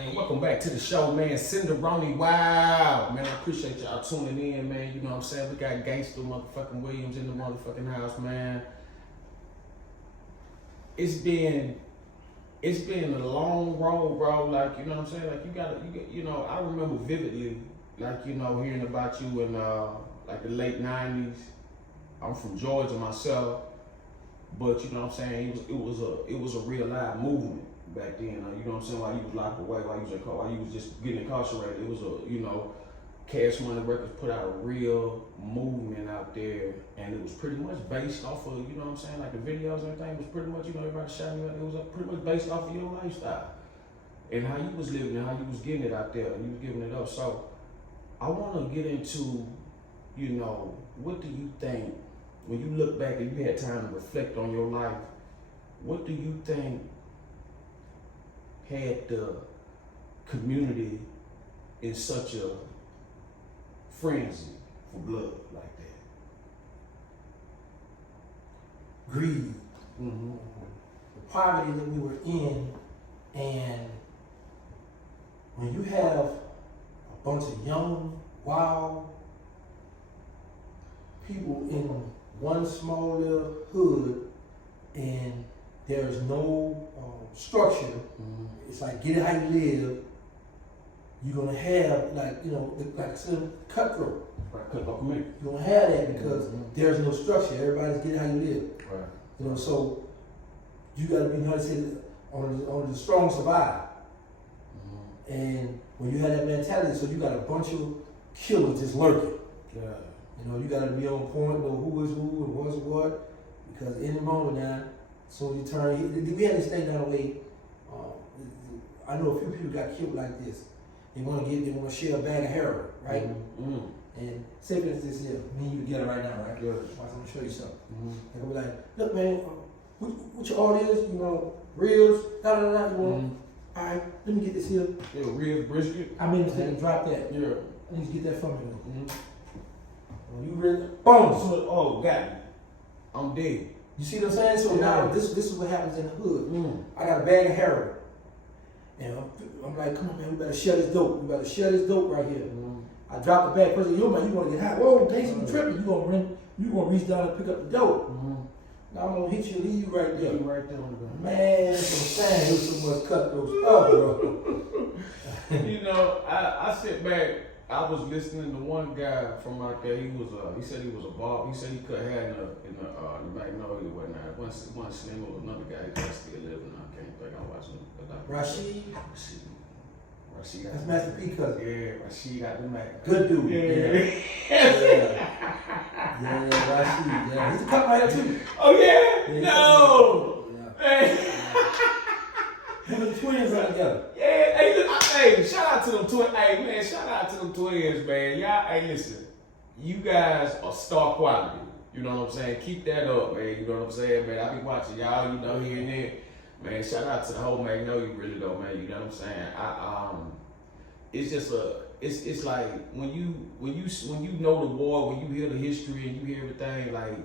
Man, welcome back to the show, man. Sendaroni, wow. Man, I appreciate y'all tuning in, man. You know what I'm saying? We got Gangsta motherfucking Williams in the motherfucking house, man. It's been a long road, bro. Like, you know what I'm saying? Like, you know, I remember vividly, like, you know, hearing about you in, like, the late 90s. I'm from Georgia myself, but, you know what I'm saying? It was a real live movement back then. You know what I'm saying? While you was locked away, while you was just getting incarcerated, it was a, you know, Cash Money Records put out a real movement out there, and it was pretty much based off of, you know what I'm saying, like the videos and everything was pretty much, you know, everybody shouting out, it was pretty much based off of your lifestyle and how you was living and how you was getting it out there and you was giving it up. So I want to get into, you know, what do you think, when you look back and you had time to reflect on your life, what do you think had the community in such a frenzy for blood like that? Greed, the poverty that we were in, and when you have a bunch of young, wild people in one small little hood and there's no structure, it's like get it how you live, you're gonna have, like, you know, like I said, cutthroat. Right, cutthroat community. You're gonna have that because there's no structure. Everybody's getting how you live. Right. You know, so you gotta be, you know, say, on the strong survive. And when you have that mentality, so you got a bunch of killers just lurking. Yeah. You know, you gotta be on point, know who is who and what's what, because any moment now, so you turn, we had this thing down the way. I know a few people got killed like this. They want to share a bag of heroin, right? And say for instance, me and you together right now, right? Yeah. I'm gonna show you something. And I'll be like, look, man, what your order is, you know, ribs, da da da. You want? All right, let me get this here. Yeah, ribs, brisket. I mean, drop that. Yeah. I need to get that from you. When you ready, boom. Oh, got me. I'm dead. You see what I'm saying? So now this is what happens in the hood. I got a bag of heroin. And I'm like, come on, man, we better share this dope. We better share this dope right here. I drop the bag. First, you want to get high. Whoa, thanks for tripping. You gonna reach down and pick up the dope. Now I'm gonna hit you, leave you right there. Right there on the ground. Man, that's what I'm saying. There's so much cutthroat stuff, bro. You know, I sit back. I was listening to one guy from out there. He said he was a barber. He said he cut hair in the Magnolia and whatnot. One slim was another guy that's still living. I can't think. I'm watching Rashid. Rashid. That's Master P cousin. Yeah, Rashid got the Mac. Good dude. Yeah. Yeah, Rashid. Yeah, he's a cut right here too. Oh yeah? No. Yeah. Him and the twins are together. Yeah, hey, shout out to them twins. Hey, man, shout out to them twins, man. Y'all, hey, listen, you guys are star quality. You know what I'm saying? Keep that up, man. You know what I'm saying, man? I be watching y'all, you know, here and there. Man, shout out to the whole Magnolia, really though, man. You know what I'm saying? It's just it's like when you know the war, when you hear the history and you hear everything, like,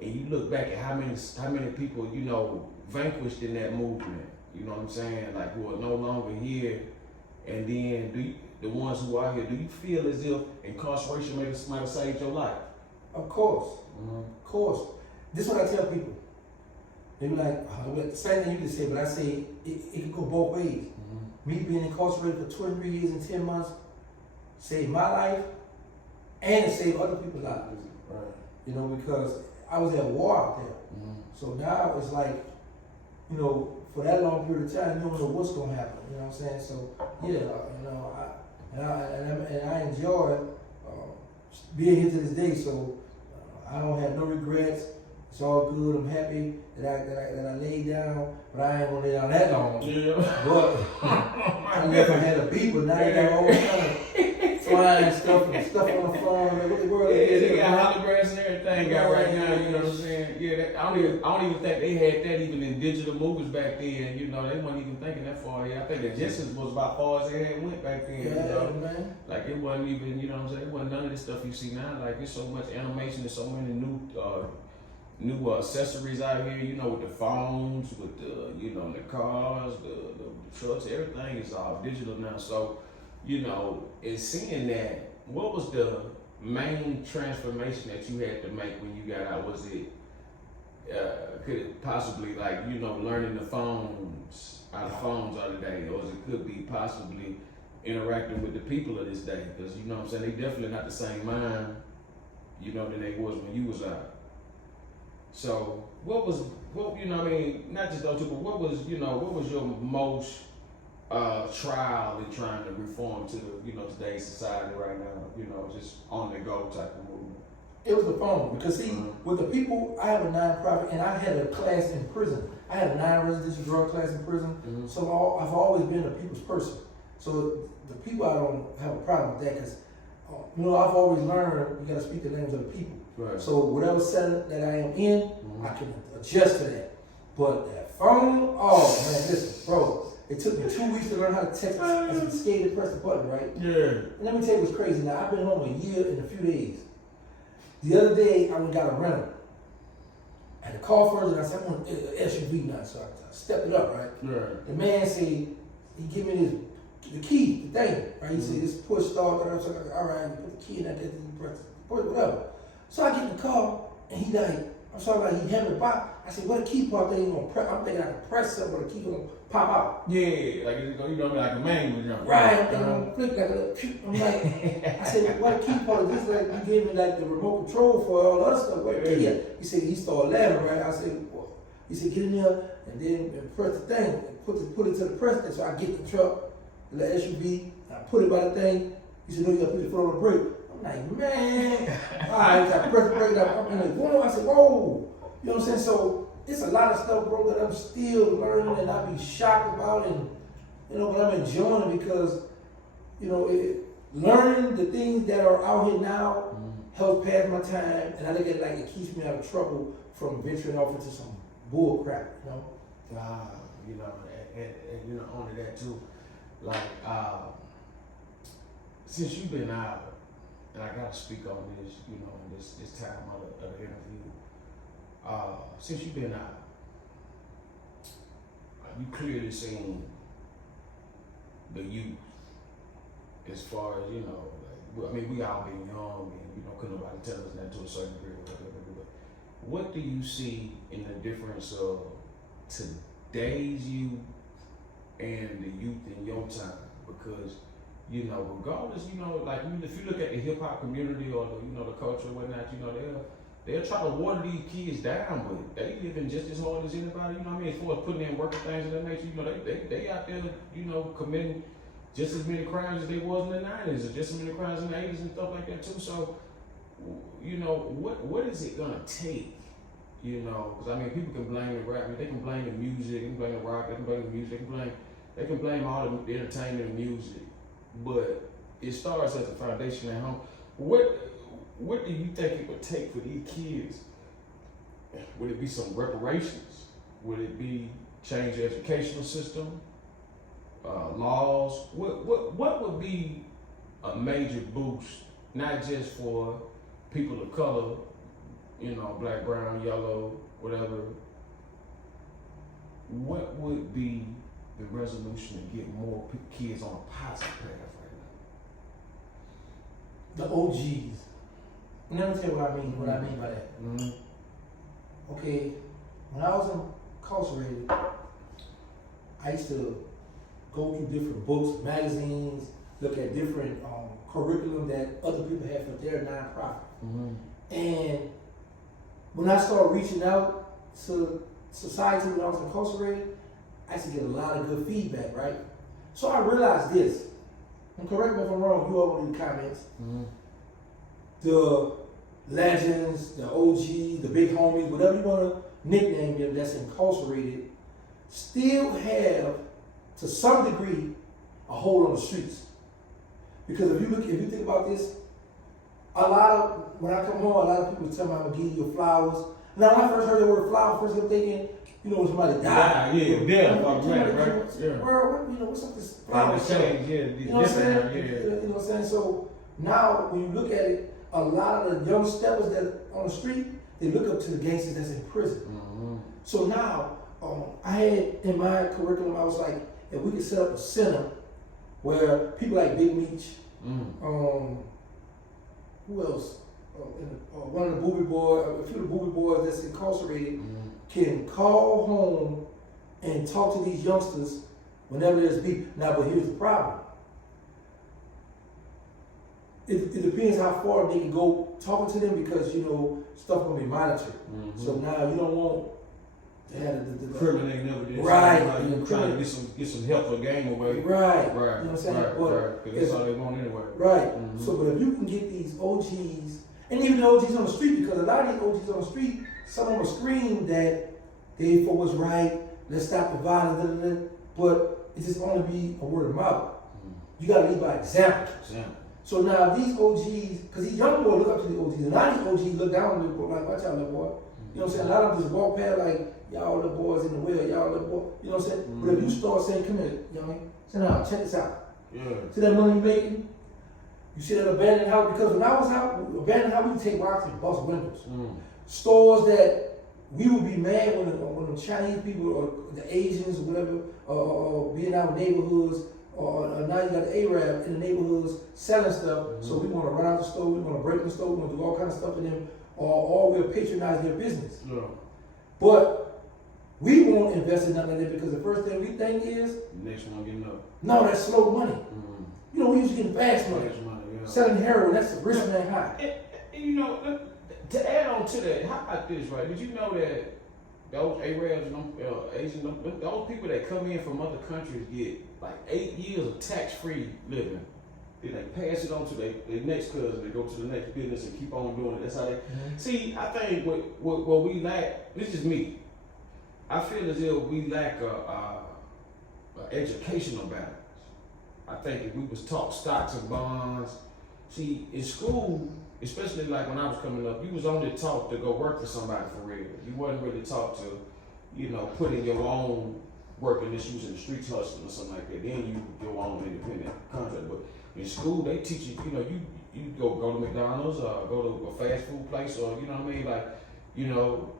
and you look back at how many people, you know, vanquished in that movement. You know what I'm saying? Like, who are no longer here, and then the ones who are here, do you feel as if incarceration might have saved your life? Of course. Of course. This is what I tell people. They be like, the same thing you just said, but I say it can go both ways. Me being incarcerated for 23 years and 10 months saved my life and it saved other people's lives. Right. You know, because I was at war out there. So now it's like, you know, for that long period of time, you don't know what's gonna happen. You know what I'm saying? So yeah, you know, I enjoy being here to this day. So I don't have no regrets. It's all good. I'm happy that I laid down, but I ain't gonna lay down that long. Yeah. But I never had a beat, but now you got all kind of flying stuff and stuff on the phone. Like, what the world is? They got holograms and everything got right now. You know what I'm saying? Yeah. I don't even think they had that even in digital movies back then. You know, they weren't even thinking that far. Yeah, I think the Jetsons was about far as they had went back then. Yeah, you know? man. Like it wasn't even, you know what I'm saying? It wasn't none of this stuff you see now. Like there's so much animation, there's so many new new accessories out here, you know, with the phones, with the, you know, the cars, the trucks, everything is all digital now. So, you know, in seeing that, what was the main transformation that you had to make when you got out? Was it, could it possibly, like, you know, learning the phones all the day, or it could be possibly interacting with the people of this day? Because, you know what I'm saying, they definitely not the same mind, you know, than they was when you was out. So what, you know what I mean, not just those two, but what was your most trial in trying to reform to, you know, today's society right now, you know, just on the go type of movement? It was the phone, because see, with the people, I have a nonprofit, and I had a class in prison. I had a non-residential drug class in prison, so I've always been a people's person. So the people, I don't have a problem with that, because, you know, I've always learned you got to speak the language of the people. Right. So whatever setting that I am in, I can adjust to that. But that phone, oh man, listen, bro, it took me 2 weeks to learn how to text. I was scared to press the button, right? Yeah. And let me tell you what's crazy. Now, I've been home a year and a few days. The other day, I went and got a rental. I had to call first, and I said, I want an SUV now. So I stepped it up, right? Right. The man said, he give me the key, the thing, right? He said, this push start, whatever. So I said, all right, you put the key in that, you press whatever. So I get in the car, and he like, I'm sorry, like, he handed it back. I said, what a key part thing gonna press? I'm thinking I can press something, but the key gonna pop out. Yeah, like it's gonna, you know, like a manual jump. Right, I'm thinking gonna flick like a little, I'm like, I said, what a key part? This like, you gave me like the remote control for all the other stuff. What key? He said, he started laughing, right? I said, well, he said, get in there, and then press the thing, and put it to the press thing. So I get the truck, the SUV, I put it by the thing. He said, no, you gotta put your foot on the brake. I'm like, man. All right, I press the brake, I'm like, whoa. I said, whoa. You know what I'm saying? So it's a lot of stuff, bro, that I'm still learning and I be shocked about, and, you know, but I'm enjoying it because, you know, learning the things that are out here now helps pass my time, and I look at it like it keeps me out of trouble from venturing off into some bull crap, you know? You know, and you know, only that too, like, since you've been out, and I gotta speak on this, you know, in this time of the interview, since you've been out, you clearly seen the youth as far as, you know, like, I mean, we all been young, and, you know, couldn't nobody tell us that to a certain degree or whatever, but what do you see in the difference of today's youth and the youth in your time? Because, you know, regardless, you know, like, if you look at the hip hop community or the, you know, the culture and whatnot, you know, they'll try to water these kids down, but they living just as hard as anybody, you know what I mean, as far as putting in work and things of that nature, you know, they out there, you know, committing just as many crimes as they was in the 90s, or just as many crimes in the 80s and stuff like that too. So, you know, what is it gonna take? You know, because I mean, people can blame the rap, they can blame the music, they can blame the rock, they can blame the music, they can blame all the entertainment and music, but it starts at the foundation at home. What do you think it would take for these kids? Would it be some reparations? Would it be change the educational system? Laws? What would be a major boost, not just for people of color, you know, black, brown, yellow, whatever? What would be the resolution to get more kids on a positive path right now? The OGs. Let me tell you what I mean by that. Okay, when I was incarcerated, I used to go through different books, magazines, look at different curriculum that other people have for their nonprofit. And when I started reaching out to society when I was incarcerated, I used to get a lot of good feedback, right? So I realized this, and correct me if I'm wrong, you all in the comments, the legends, the OG, the big homies, whatever you want to nickname them that's incarcerated, still have, to some degree, a hold on the streets. Because if you think about this, when I come home, a lot of people tell me I'm going to give you your flowers. Now, when I first heard the word flower, first I'm thinking, you know, when somebody died. Yeah, right? Yeah. Well, you know, what's up this flower? You know what I'm saying? You know what I'm saying? So now, when you look at it, a lot of the young steppers that on the street, they look up to the gangsters that's in prison. Mm-hmm. So now, I had in my curriculum, I was like, if we could set up a center where people like Big Meech, who else? One of the booby boys, a few of the booby boys that's incarcerated, can call home and talk to these youngsters whenever there's beef. Now, but here's the problem. It depends how far they can go talking to them because, you know, stuff gonna be monitored. So now you don't want to have the criminal ain't never did. Right. Like you trying to get some help for the game away. Right. Right. You know what I'm saying? Right. But Right. Because that's all they want anyway. right. So, but if you can get these OGs, and even the OGs on the street, because a lot of these OGs on the street, some of them will scream that they for what's right, let's stop the violence, but it just only be a word of mouth. You gotta lead by example. So now these OGs, because these young boys look up to the OGs, and a lot of these OGs look down on them, like, watch out, little boy. You know what I'm saying? A lot of them just walk past like, y'all little boys in the well, y'all little boy. You know what I'm saying? But if you start saying, come here, youngin, sit down, check this out. See that money you making? You see that abandoned house? Because when I was out, abandoned house, we would take rocks and bust windows. Stores that we would be mad when the Chinese people or the Asians or whatever, being out in neighborhoods, or now you got the Arab in the neighborhoods selling stuff. So we want to run out the store, we want to break the store, we want to do all kinds of stuff in them, or we'll patronize their business. But we won't invest in nothing like that because the first thing we think is next one getting up. No, that's slow money. You know, we used to get fast money. Selling heroin, that's the risk man high. And you know, to add on to that, how about this, right? Did you know that those Arabs and Asians, those people that come in from other countries get like 8 years of tax-free living. Then they pass it on to their next cousin. They go to the next business and keep on doing it. That's how they. See, I think what we lack. This is me. I feel as if we lack a educational balance. I think if we was taught stocks and bonds. See, in school, especially like when I was coming up, you was only taught to go work for somebody for real. You wasn't really taught to, you know, put in your own work unless you was in the streets hustling or something like that. Then you go on independent contract. But in school, they teach you, you know, you go to McDonald's or go to a fast food place or, you know what I mean? Like, you know,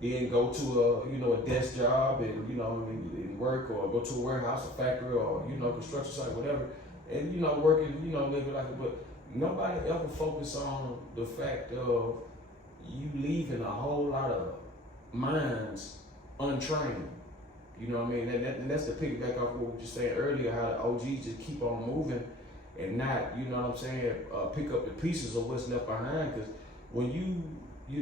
then go to a desk job and, you know, and work or go to a warehouse, a factory or, you know, construction site, whatever. And, you know, working, you know, living like it. But nobody ever focus on the fact of you leaving a whole lot of minds untrained. You know what I mean? And that's the piggyback off what we were just saying earlier, how the OGs just keep on moving and not, you know what I'm saying, pick up the pieces of what's left behind. Because when you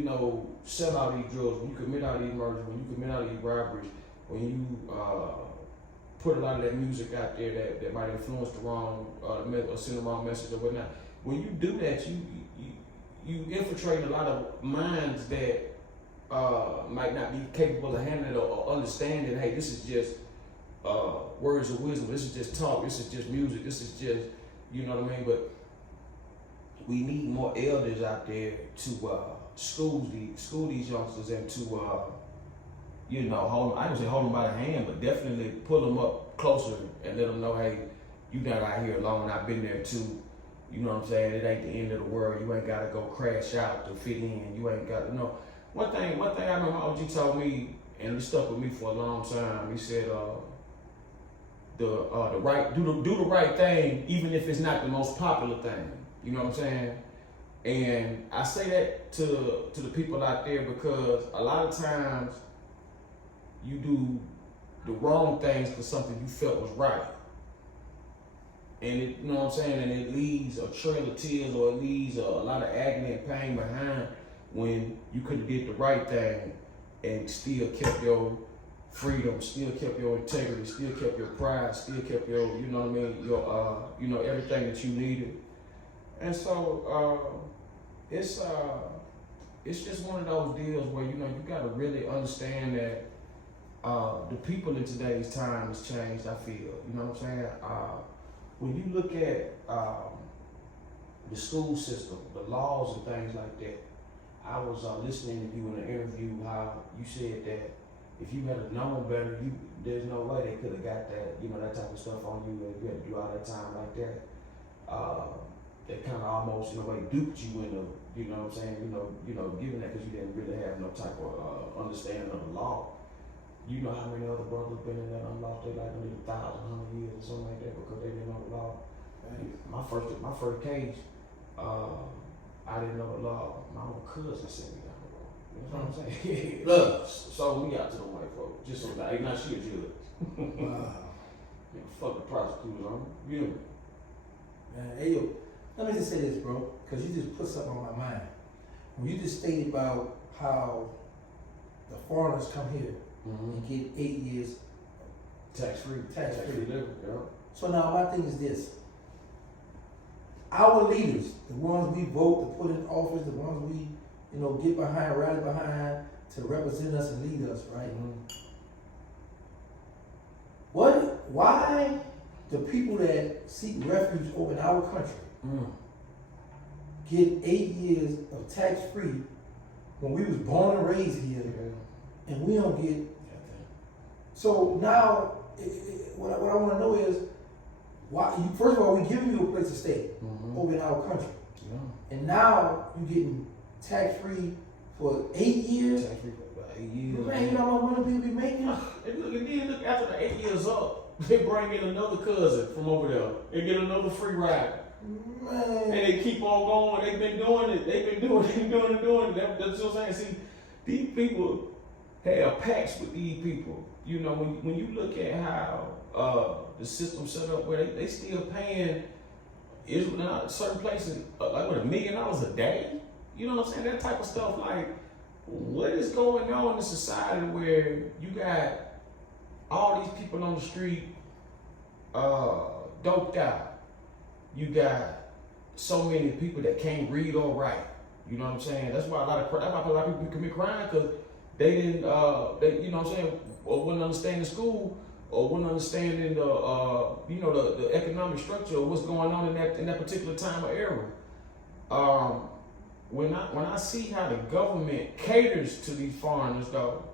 know, sell out these drugs, when you commit all these murders, when you commit all these robberies, when you put a lot of that music out there that might influence the wrong, or send the wrong message or whatnot. When you do that, you infiltrate a lot of minds that might not be capable of handling or understanding. Hey, this is just words of wisdom. This is just talk. This is just music. This is just, you know what I mean. But we need more elders out there to school these youngsters and to you know, I don't say hold them by the hand, but definitely pull them up closer and let them know, hey, you not out here alone. I've been there too. You know what I'm saying? It ain't the end of the world. You ain't got to go crash out to fit in. You ain't got to know. One thing I remember OG told me, and it stuck with me for a long time. He said, do the right thing, even if it's not the most popular thing. You know what I'm saying? And I say that to the people out there because a lot of times you do the wrong things for something you felt was right. And it, you know what I'm saying, and it leaves a trail of tears or it leaves a lot of agony and pain behind when you could have did the right thing and still kept your freedom, still kept your integrity, still kept your pride, still kept your, you know what I mean, your, you know, everything that you needed. And so it's just one of those deals where, you know, you got to really understand that the people in today's time has changed, I feel. You know what I'm saying? When you look at the school system, the laws and things like that, I was listening to you in an interview how you said that if you had known better, there's no way they could have got that, you know, that type of stuff on you and you had to do all that time like that. they kind of almost in a way duped you into, you know what I'm saying, giving that because you didn't really have no type of understanding of the law. You know how many other brothers been in that unlost their life in 1,000, 100 years or something like that because they didn't know the law. My first case, I didn't know the law. My own cousin sent me down the road. You know what I'm saying? Look, so we got to the white folks. Just so that, now she a judge. Wow. Yeah, fuck the prosecutors on it. You know. Man, hey yo, let me just say this, bro, because you just put something on my mind. When you just stated about how the foreigners come here and get 8 years Tax-free living, yeah. So now my thing is this. Our leaders, the ones we vote to put in office, the ones we, get behind, rally behind to represent us and lead us, right? Why the people that seek refuge over in our country get 8 years of tax-free when we was born and raised here, and we don't get? So now, what I want to know is, why? First of all, we giving you a place to stay over in our country, and now you getting tax-free for 8 years. Tax-free for about 8 years. Man, you know how much money people be making? And look, after the 8 years up, they bring in another cousin from over there. They get another free ride. Man. And they keep on going. They've been doing it. They've been doing it. That's what I'm saying. See, these people have pacts with these people. You know, when you look at how the system set up, where they still paying Israel certain places like what, $1 million a day. You know what I'm saying? That type of stuff. Like, what is going on in the society where you got all these people on the street doped out? You got so many people that can't read or write. You know what I'm saying? That's why a lot of people commit crime, because they didn't, you know what I'm saying, or wouldn't understand the school, or wouldn't understand the economic structure of what's going on in that particular time or era. When I see how the government caters to these foreigners though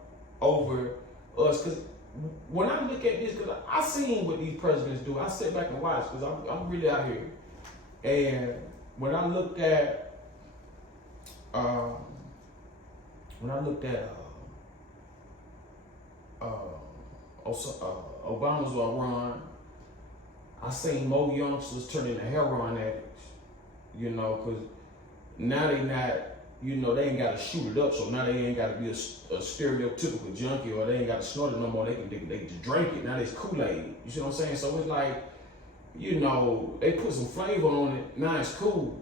over us, because when I look at this, because I seen what these presidents do, I sit back and watch, because I'm really out here. And when I looked at Obama's run, I seen more youngsters turn into heroin addicts, because now they not, they ain't got to shoot it up, so now they ain't got to be a stereotypical junkie, or they ain't got to snort it no more. They just drink it. Now it's Kool-Aid. You see what I'm saying? So it's like, they put some flavor on it. Now it's cool.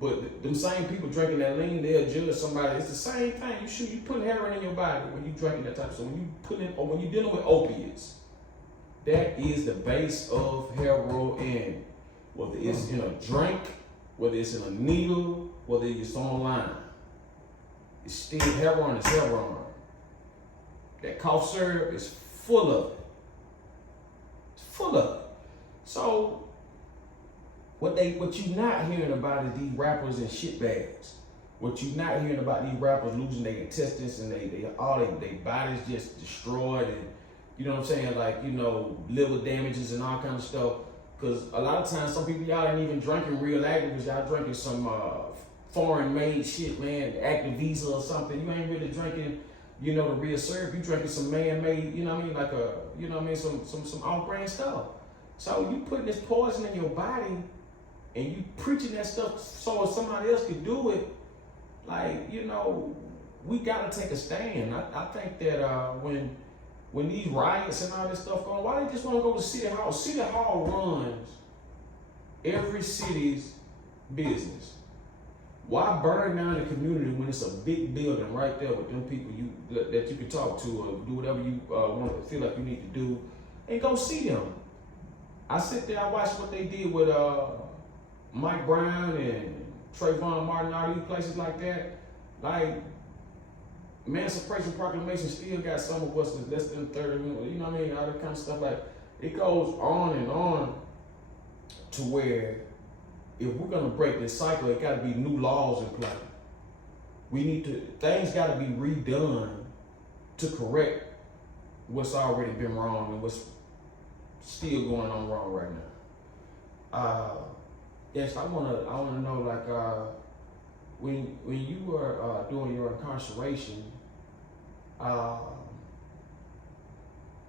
But them same people drinking that lean, they'll judge somebody. It's the same thing. You put heroin in your body when you drinking that type of stuff. When you dealing with opiates, that is the base of heroin. Whether it's in a drink, whether it's in a needle, whether it's online, it's still heroin. It's heroin. That cough syrup is full of it. It's full of it. So what you not hearing about is these rappers and shitbags. What you not hearing about these rappers losing their intestines and their bodies just destroyed, and you know what I'm saying, like, liver damages and all kinds of stuff. Because a lot of times some people, y'all ain't even drinking real activists, y'all drinking some foreign made shit, man, Activisa or something. You ain't really drinking, the real syrup. You drinking some man-made, some off-brand stuff. So you putting this poison in your body, and you preaching that stuff so if somebody else could do it, like, we gotta take a stand. I think that when these riots and all this stuff going, why they just want to go to City Hall? City Hall runs every city's business. Why burn down the community when it's a big building right there with them people that you can talk to, or do whatever you want to feel like you need to do, and go see them? I sit there, I watch what they did with Mike Brown and Trayvon Martin, all these places like that. Like, Emancipation Proclamation still got some of us that's less than 30 minutes, all that kind of stuff. Like, it goes on and on to where if we're gonna break this cycle, it gotta be new laws in play. Things gotta be redone to correct what's already been wrong and what's still going on wrong right now. Yes, I wanna know like when you were doing your incarceration, uh,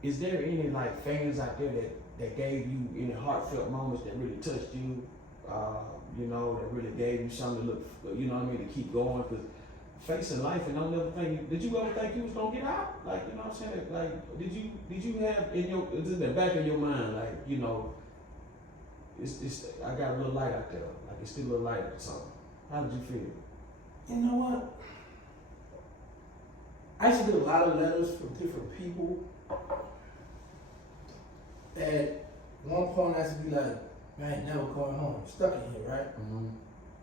is there any like fans out there that gave you any heartfelt moments that really touched you? You know, that really gave you something to look, you know what I mean, to keep going. Because facing life and don't ever think, did you ever think you was gonna get out? Like, you know what I'm saying? Like, did you have in the back of your mind, like, you know, it's I got a little light out there, like it's still a little light or something. How did you feel? You know what? I used to get a lot of letters from different people. At one point, I used to be like, man, I ain't never going home. I'm stuck in here, right? Mm-hmm.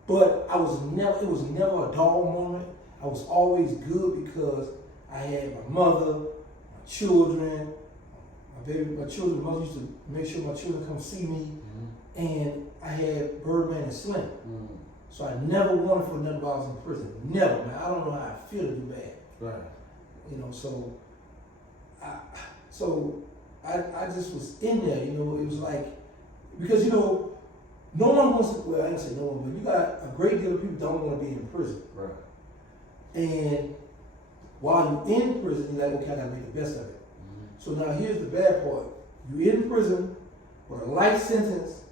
But it was never a dull moment. I was always good because I had my mother, my children, my children's mother used to make sure my children come see me, and I had Birdman and Slim. Mm-hmm. So I never wanted for nothing while I was in prison. Never, man. I don't know how I feel to do bad. Right. You know, I just was in there, you know, it was like, because, you know, no one wants to, well, I didn't say no one, but you got a great deal of people don't want to be in prison. Right. And while you're in prison, you're like, okay, I gotta make the best of it. Mm-hmm. So now here's the bad part. You're in prison with a life sentence,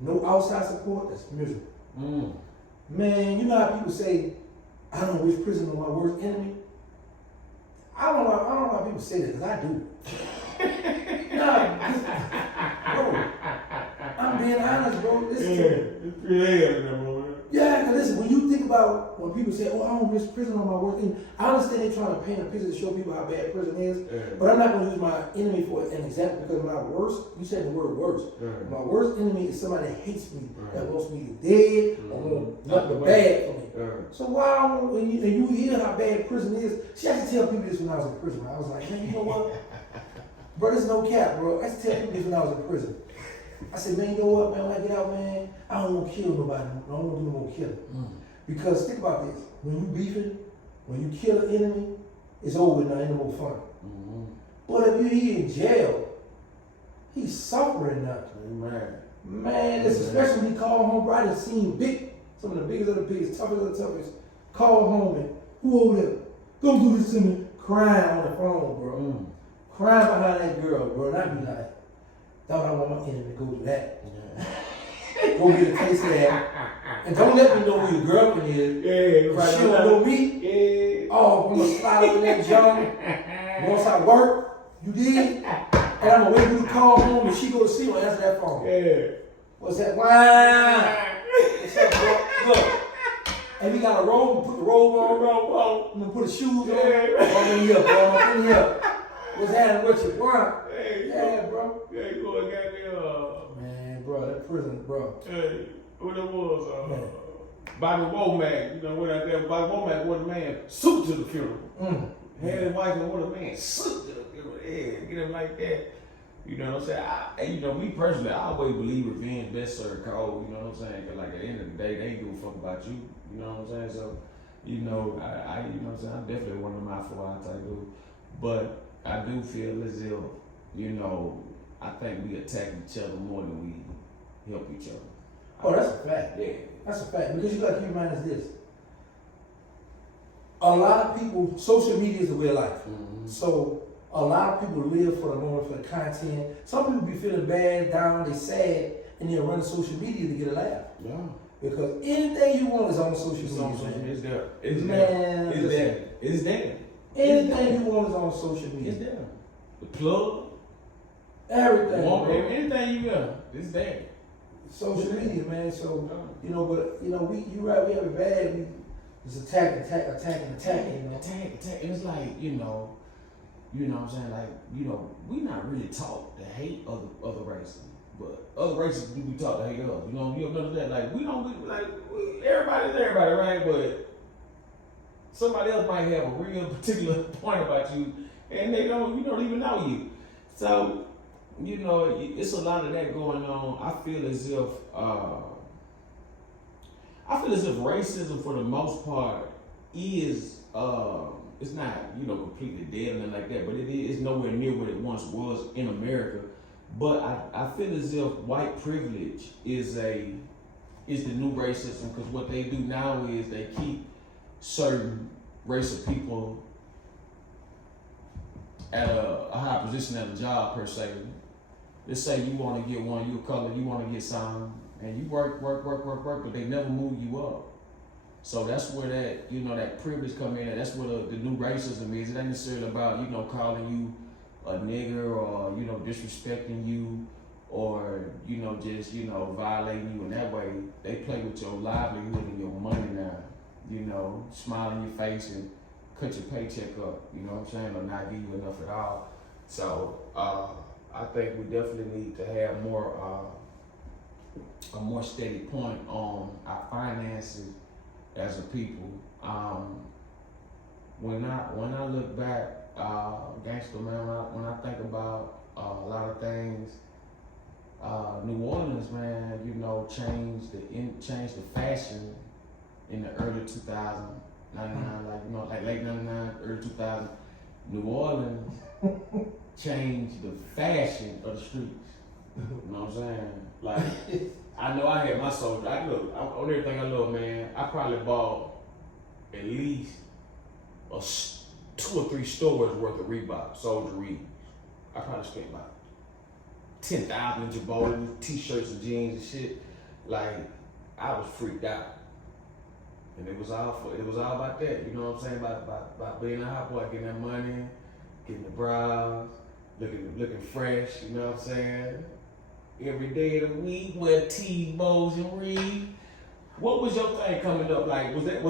no outside support, that's miserable. Mm. Man, you know how people say, I don't wish prison on my worst enemy? I don't know how people say that, because I do. Bro, I'm being honest, bro. It's creative, man. Yeah, because listen, when you think about when people say, oh, I don't wish prison on my worst enemy, I understand they're trying to paint a picture to show people how bad prison is, but I'm not going to use my enemy for an example, because my worst, you said the word worst. My worst enemy is somebody that hates me, that wants me dead, or wants nothing bad for me. So why, when you hear how bad prison is, see, I used to tell people this when I was in prison. I was like, man, you know what? Bro, there's no cap, bro. I used to tell people this when I was in prison. I said, man, you know what, man, when I get out, man, I don't want to kill nobody. I don't want to do no more killing. Because think about this. When you beefing, when you kill an enemy, it's over now, ain't no more fun. But if you're here in jail, he's suffering now. Man, this especially when he call home, bro, I done seen some of the biggest of the biggest, toughest of the toughest, call home and, who over there? Go do this to me. Crying on the phone, bro. Crying behind that girl, bro. And I be like, thought I want my enemy to go do that. Go get a taste of that. And don't let me know who your girlfriend is. If she don't know me, oh, I'm gonna slide over that junk. Once I work, you did. And I'm gonna wait for you to call home and she go to sleep and answer that phone. What's that? Wow. What's up, bro? Look. And we got a robe, put the robe on, I'm gonna put the shoes on. I'm in here, bro. I'm in here. What's happening with you, bro? Yeah, bro. Yeah, you going got me, man, bro, that prison, bro. Hey, what it was, Bobby Womack, you know, went out there, Bobby Womack wore the man suit to the funeral. Had his wife and wore the man suit to the funeral. Yeah, get him like that. You know what I'm saying? You know, me personally, I always believe revenge best served cold, you know what I'm saying? Because, like, at the end of the day, they ain't give a fuck about you, you know what I'm saying? So, you know, I you know what I'm saying? I'm definitely one of my four type dude. But I do feel as if, you know, I think we attack each other more than we help each other. Oh, that's a fact. Yeah. That's a fact. Because you got to keep in mind is this. A lot of people, social media is the way of life. So a lot of people live for the moment, for the content. Some people be feeling bad, down, they sad, and they're running social media to get a laugh. Yeah. Because anything you want is on social media. It's there. It's man, there. It's there. It's there. Anything you want is on social media. It's there. The plug. Everything. Anything you got, it's there. Social media, man. So, you know, but, you know, we have it bad. We just attack, you know. Attack. It's like, you know what I'm saying? Like, you know, we not really taught to hate other races. But other races do be taught to hate us. You know that? Like, we don't, like, everybody's everybody, right? But somebody else might have a real particular point about you, and you don't even know you. So, you know, it's a lot of that going on. I feel as if racism, for the most part, is it's not, you know, completely dead and like that, but it's nowhere near what it once was in America. But I feel as if white privilege is a is the new racism, because what they do now is they keep certain race of people at a high position at a job per se. Let's say you want to get one, you a color, you want to get some, and you work, but they never move you up. So that's where that, that privilege come in. That's where the new racism is. It ain't necessarily about, calling you a nigger or, disrespecting you or, just, violating you in that way. They play with your livelihood and your money now, smile in your face and cut your paycheck up, you know what I'm saying, or not give you enough at all. So I think we definitely need to have a more steady point on our finances as a people. When I look back, Gangsta, man, when I think about a lot of things, New Orleans, man, changed the fashion in the early 2000s, 99, like late 99, early 2000. New Orleans changed the fashion of the streets. You know what I'm saying? Like, I know I had my soldier. On everything I love, man, I probably bought at least 2 or 3 stores worth of Reebok, Soldier Reed. I probably spent about $10,000 in Jabot, t-shirts and jeans and shit. Like, I was freaked out. And it was all about that, you know what I'm saying? About being a hot boy, getting that money, getting the brows, looking fresh, you know what I'm saying? Every day of the week, wear T-bows and Reed. What was your thing coming up like? Was that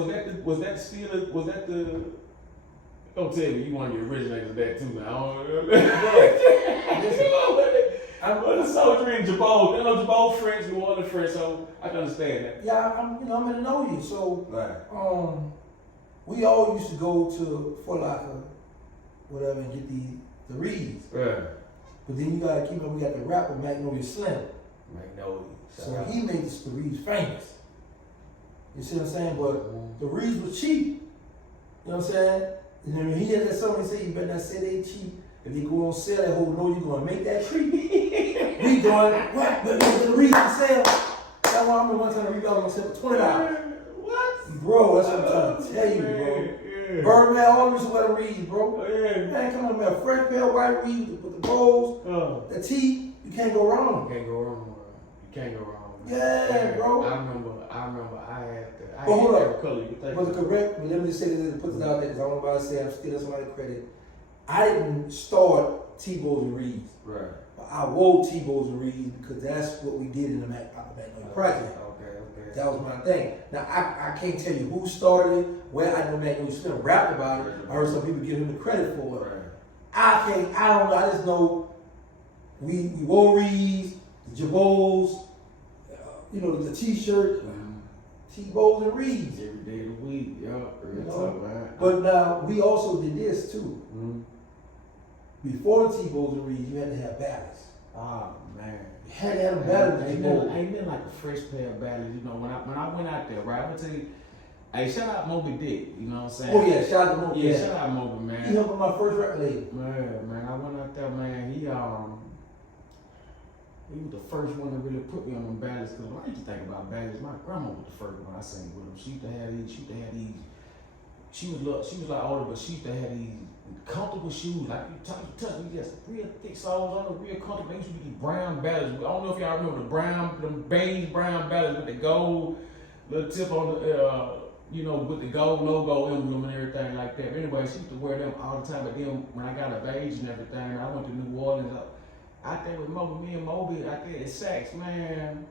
the? Don't tell me you one of the originators of that too now. I'm the Soldier in Jabot. They know Jabot French, New Orleans French, so I can understand that. Yeah, I'm in Magnolia, so right. We all used to go to Foot Locker, whatever, and get the reeds. Right. But then you gotta keep up. We got the rapper Magnolia Slim. Magnolia. So he made the reeds famous. You see what I'm saying? But the reeds was cheap. You know what I'm saying? And then when he had that song, he said, "You better not say they cheap. If they go on sale, that whole know you're gonna make that treat." We going, what? But the reeds on sale. That's why I remember one time the reeds was on sale for $20. What? Bro, that's what I'm trying to tell you, bro. Yeah. Birdman always wear the reeds, bro. Yeah. Man, come on, man. A fresh pair of white reeds with the bows, the tee, you can't go wrong. You can't go wrong. You can't go wrong. Yeah, bro. I remember I had that. But hold up. Color you Was it correct? But let me just say this and put this out there because I don't know about to say I'm stealing somebody's credit. I didn't start T-Bows and Reeds. Right. But I wore T-Bows and Reeds because that's what we did in the Magnolia Project. Okay. That was my thing. Now, I can't tell you who started it, where I know Magnolia Slim rapped about it. I heard some people give him the credit for it. Right. I don't know. I just know we wore Reeds, the Jabots, the T-shirt, T-Bows and Reeds. Every day of the week, man. But now, we also did this too. Mm-hmm. Before the T-Bows and Reeds, you had to have ballads. Oh, man. You had to have a ballad. Ain't been like a fresh pair of ballads, when I went out there, right? I'm gonna tell you, hey, shout out Moby Dick, you know what I'm saying? Oh yeah, shout out to Moby. Yeah, shout out Moby, man. He helped with my first record label. Man, I went out there, man. He was the first one to really put me on them ballads, because when I used to think about ballads, my grandma was the first one I sang with him. She used to have these, she was like older, but she used to have these comfortable shoes, like you touch me, just real thick soles on them, real comfortable. They used to be these brown ballads. I don't know if y'all remember the beige brown ballads with the gold little tip on the, with the gold logo emblem and everything like that. But anyway, she used to wear them all the time. But then when I got of age and everything, I went to New Orleans. Out there with me and Moby out there at Saks, man.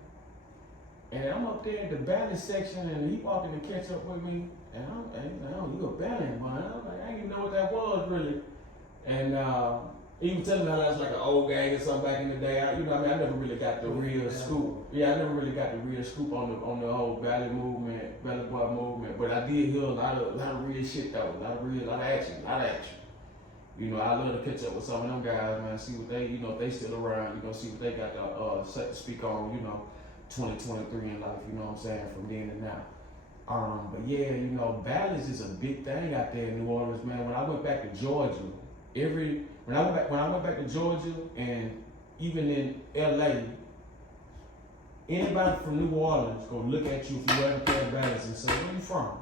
And I'm up there in the ballad section, and he walking to catch up with me. And I'm you a ballad, man. I'm like, I didn't even know what that was really. And he was telling me how that was like an old gang or something back in the day. I never really got the real scoop. Yeah, I never really got the real scoop on the whole ballad movement, ballad boy movement. But I did hear a lot of real shit though, a lot of action. I love to catch up with some of them guys, man. See what they, if they still around. See what they got to speak on. 2023 in life. You know what I'm saying, from then and now. But yeah, ballads is a big thing out there in New Orleans, man. When I went back to Georgia, when I went back to Georgia and even in LA, anybody from New Orleans gonna look at you if you wear a pair of balance and say, where you from?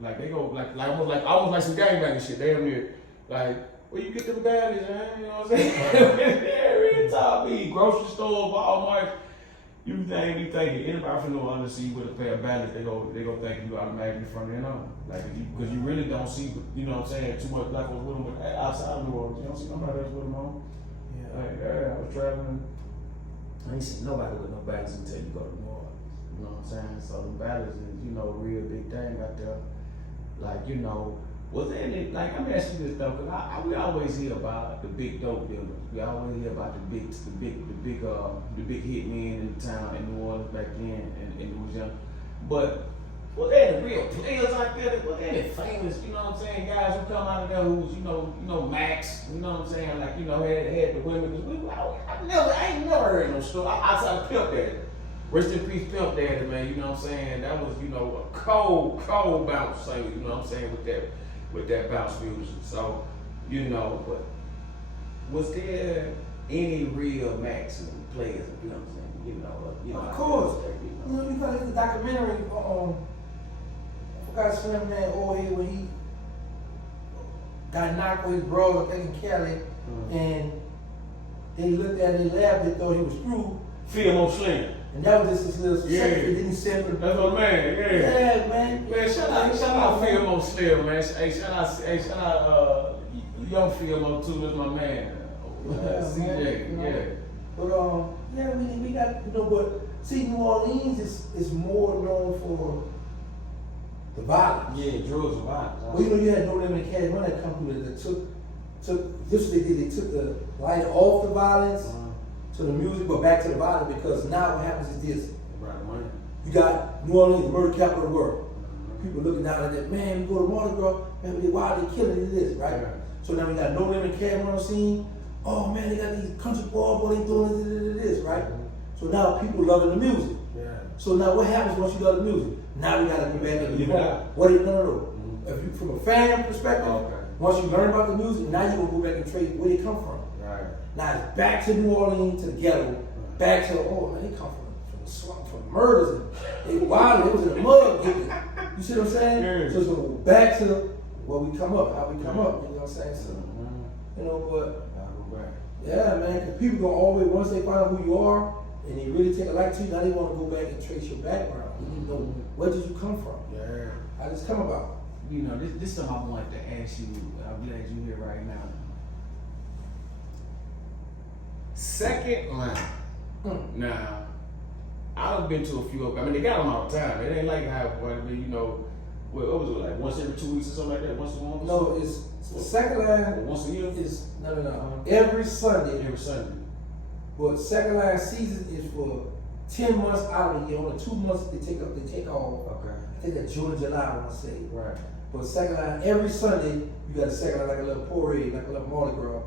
Like they go like almost like some gangbanging shit. Damn near like, where you get them balance, man? You know what I'm saying? Yeah, real talk. Be grocery store, Walmart. You name me thinking anybody from New Orleans see you with a pair of balance, they go think you automatically from there on. Like because you really don't see, you know what I'm saying, too much black folks with them outside of New Orleans. You don't see nobody else with them on. Yeah. Like, yeah, I was traveling. I ain't seen nobody with no balance until you go to New Orleans. You know what I'm saying? So the balance is, you know, a real big thing out there. Like, you know, was there any, like, let me ask you this though, cause we always hear about the big dope dealers. We always hear about the big hitmen in the town in New Orleans back then in Louisiana. But was there any real players out there? Was there any famous, you know what I'm saying, guys who come out of there who's, you know, Max, you know what I'm saying, like, you know, had the women, cause I ain't never heard no story outside of Pimp Daddy. Rest in peace, Pimp Daddy, man, you know what I'm saying? That was, you know, a cold bounce singer, you know what I'm saying, with that bounce music. So, you know, but was there any real Maximum players, you know what I'm saying? You know, of course. You know, because it's a documentary, I forgot his name, man, old head, when he got knocked with his brother, I think in Cali, and they looked at it, they laughed, they thought he was through. Feel more slim. And that was just his little secret. Then he said, that's my man, yeah, man. Man, shout out Feel More Slim, man. Hey, shout out young Feel More too, that's my man. CJ, yeah. But yeah, we got, you know, but see, New Orleans is more known for the violence. Yeah, drugs and violence. Well, you know, you had No Limit and Cash Money that come through that took this what they did, they took the light off the violence. To the music, but back to the violence, because now what happens is this. Right, money. You got New Orleans, the murder capital of the world. People looking down at that, man, we go to Mardi Gras, man, why they killing it is, right? Yeah. So now we got No Limit Cash on the scene. Oh man, they got these country boys, boy, they doing this, right? So now people loving the music. Yeah. So now what happens once you love the music? Now we gotta go back and what is no. If you from a fan perspective, once you learn about the music, now you gonna go back and trace where they come from. Right. Now it's back to New Orleans, to the ghetto, back to, oh man, they come from the swamp, from murders, and they wild, they was in the mud. You see what I'm saying? Yeah. So it's gonna go back to where we come up, how we come up, you know what I'm saying? So, you know, but, yeah, man, because people gonna always, once they find out who you are, and they really take a like to you, now they wanna go back and trace your background. You need to know, where did you come from? Yeah. How did this come about? You know, this is something I wanted to ask you, I'm glad you're here right now. Second line. Now, I've been to a few of them. I mean, they got them all the time. It ain't like how, you know, what was it, like once every 2 weeks or something like that? Once a month? No, it's the second line. Once a year? No. Every Sunday. Every Sunday. But second line season is for 10 months out of the year. Only 2 months they take off. Okay. I think that's June and July, I want to say. Right. But second line, every Sunday, you got a second line like a little parade, like a little Mardi Gras,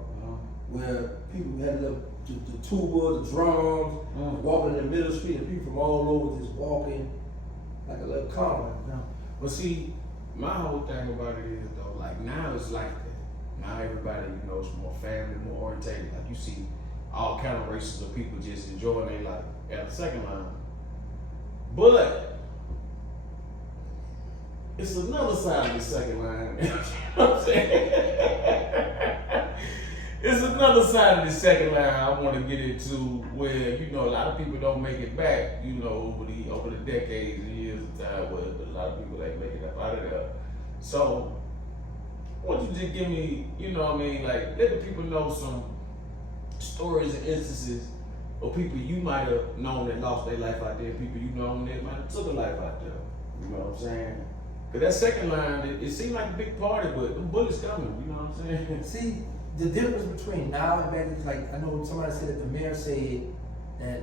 where people had a little the tuba, the drums, walking in the middle of the street, and people from all over just walking like a little convoy. But see, my whole thing about it is though, like now it's like that. Now everybody, you know, is more family, more orientated. Like you see all kind of races of people just enjoying their life at the second line. But it's another side of the second line. You know what I'm saying? It's another side of the second line I want to get into where, you know, a lot of people don't make it back, you know, over the decades and years of time, but a lot of people ain't make it up out of there. So, why don't you just give me, you know what I mean, like, let the people know some stories and instances of people you might have known that lost their life out there, people you know that might have took a life out there. You know what I'm saying? Because that second line, it seemed like a big party, but the bullets coming, you know what I'm saying? See, the difference between now and back is like, I know somebody said that the mayor said that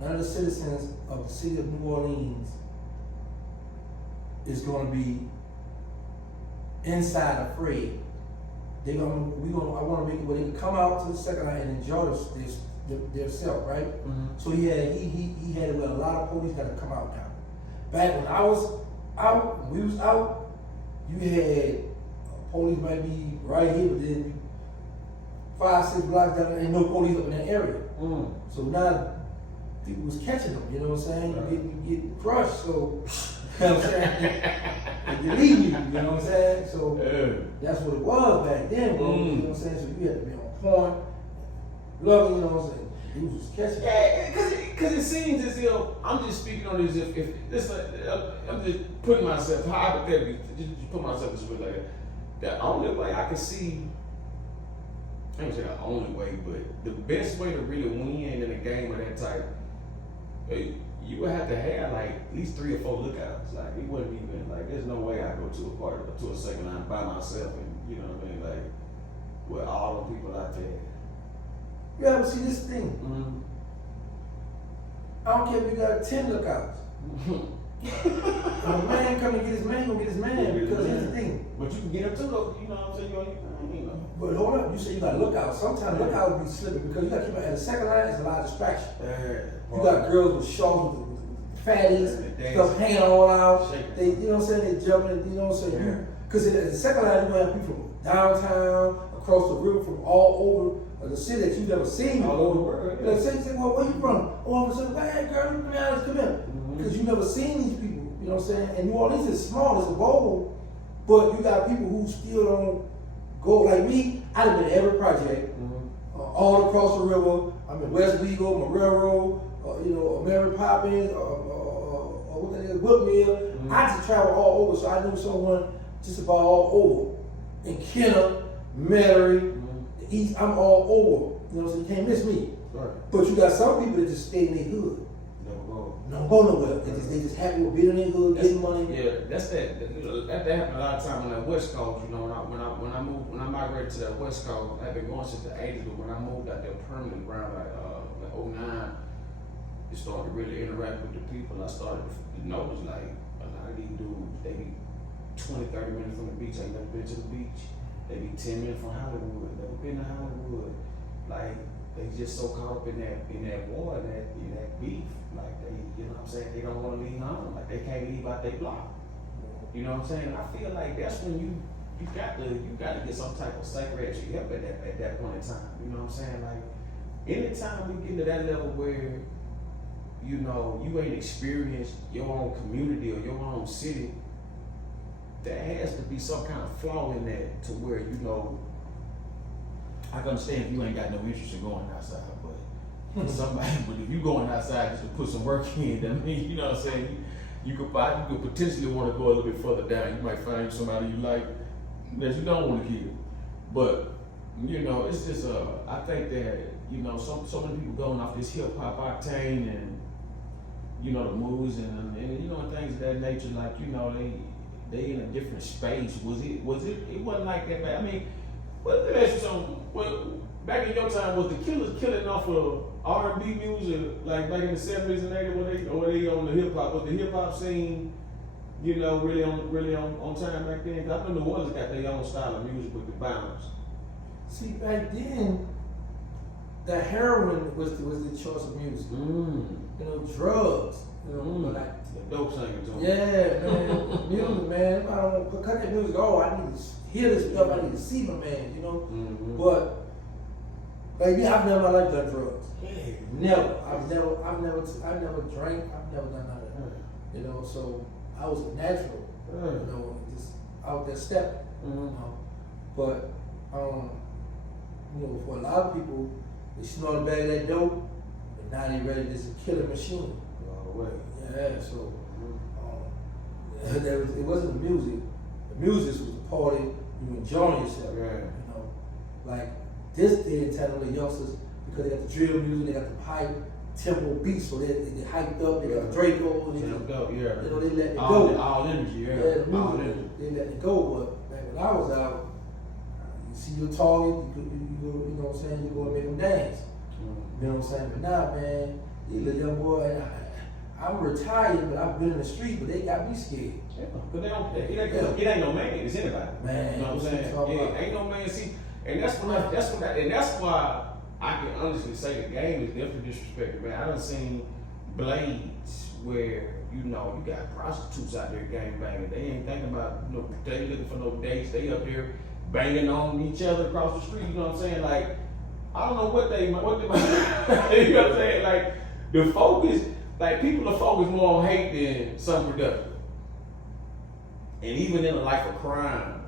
none of the citizens of the city of New Orleans is going to be inside afraid. I want to make it where they can come out to the second line and enjoy their self, right? Mm-hmm. So he had it where a lot of police had to come out now. Back when I was out, when we was out, you had police might be right here, but then 5-6 blocks down there, ain't no police up in that area. So now people was catching them. You know what I'm saying? You get crushed, so you know what I'm saying. And you leave you know what I'm saying? So that's what it was back then, bro. You know what I'm saying? So you had to be on point, loving. You know what I'm saying? He was just catching. Yeah, because it seems as if I'm just speaking on this. If this, I'm just putting myself hypothetically, just put myself this way like that. The only way I can see, I ain't gonna say the only way, but the best way to really win in a game of that type, you would have to have like at least 3 or 4 lookouts. Like it wouldn't even like there's no way I go to a party to a second line by myself, and you know what I mean, like with all the people out there. You ever see this thing? Mm-hmm. I don't care if you got 10 lookouts. When a man come to get his man, gonna get his man because here's the thing. But you can get him too, though. You know what I'm saying? You know. But hold up, you say you got lookouts. Sometimes lookouts be slipping because you got to keep at the second line. It's a lot of distraction. You got girls with shorts, with fatties, stuff hanging all out. They, you know what I'm saying? They jumping. You know what I'm saying? Because at the second line, you gonna have people from downtown, across the river, from all over the city that you've never seen before. All over the world. You know, say, well, where you from? Oh, I'm from, hey, girl, you come here, come here. Because you've never seen these people, you know what I'm saying? And New Orleans is small, it's a bowl, but you got people who still don't go, like me, I've been to every project, all across the river. I'm in West Legal, my railroad, you know, Mary Poppins, what that is, Woodmill. I just travel all over, so I knew someone just about all over. In Kenner, Metairie, the East, I'm all over. You know, so you can't miss me. Right. But you got some people that just stay in their hood. Don't go nowhere. They just happy with being in their hood, getting money. Yeah, that's that. That happened a lot of time on that West Coast. You know, when I migrated to that West Coast, I've been going since the 80s. But when I moved out there permanently around like 09, it started to really interact with the people. I started to notice like a lot of these dudes, they be 20, 30 minutes from the beach. Ain't never been to the beach. They be 10 minutes from Hollywood. Never been to Hollywood. Like they just so caught up in that war, in that beef. Like they, you know what I'm saying, they don't want to leave home. Like they can't leave out their block. You know what I'm saying? I feel like that's when you got to get some type of psychiatric help at that point in time. You know what I'm saying? Like anytime we get to that level where, you know, you ain't experienced your own community or your own city, there has to be some kind of flaw in that to where, you know, I can understand if you ain't got no interest in going outside, but somebody, but if you going outside just to put some work in, I mean, you know what I'm saying, you could potentially want to go a little bit further down. You might find somebody you like that you don't want to kill. But, you know, it's just, I think that, you know, so many people going off this hip hop octane and, you know, the movies and you know, things of that nature, like, you know, they in a different space. It wasn't like that back. I mean, well, let me ask you something. Well, back in your time, was the Killers killing off of R&B music, like back in the 70s and 80s, were they on the hip hop? Was the hip hop scene, you know, really on time back then? Because I know New Orleans got their own style of music with the bounce. See, back then, the heroin was the choice of music. You know, drugs. You know, like the dope singer too. Yeah, man. Music, man. If I don't want to cut that music, I need to hear this stuff. I need to see my man. You know, but like me, I've never in my life done drugs. Yeah. Never. I've never drank. I've never done none of that. You know, so I was a natural. You know, just out there stepping. You know, but you know, for a lot of people, they snort a bag of that dope, and now they ready to just kill a machine. Yeah, so it wasn't the music. The music was the party. You enjoying yourself. Yeah. You know, like this day and time, the youngsters, because they got the drill music, they got the pipe, tempo beats, so they hyped up. They got Draco. They let it go. All energy, yeah. The music, they let it go. But like when I was out, you see your target, you know what I'm saying, you go and make them dance. You know what I'm saying? But now, man, these little young boy, I'm retired, but I've been in the street, but they got me scared. Yeah, but it ain't no man, it's anybody. Man, you know what I'm saying? Yeah, ain't no man. See, and that's why I can honestly say the game is definitely disrespected, man. I done seen blades where, you know, you got prostitutes out there gang banging. They ain't thinking about, you know, they looking for no dates. They up there banging on each other across the street. You know what I'm saying? Like, I don't know what they you know what I'm saying? Like, The focus, like people are focused more on hate than something productive. And even in a life of crime,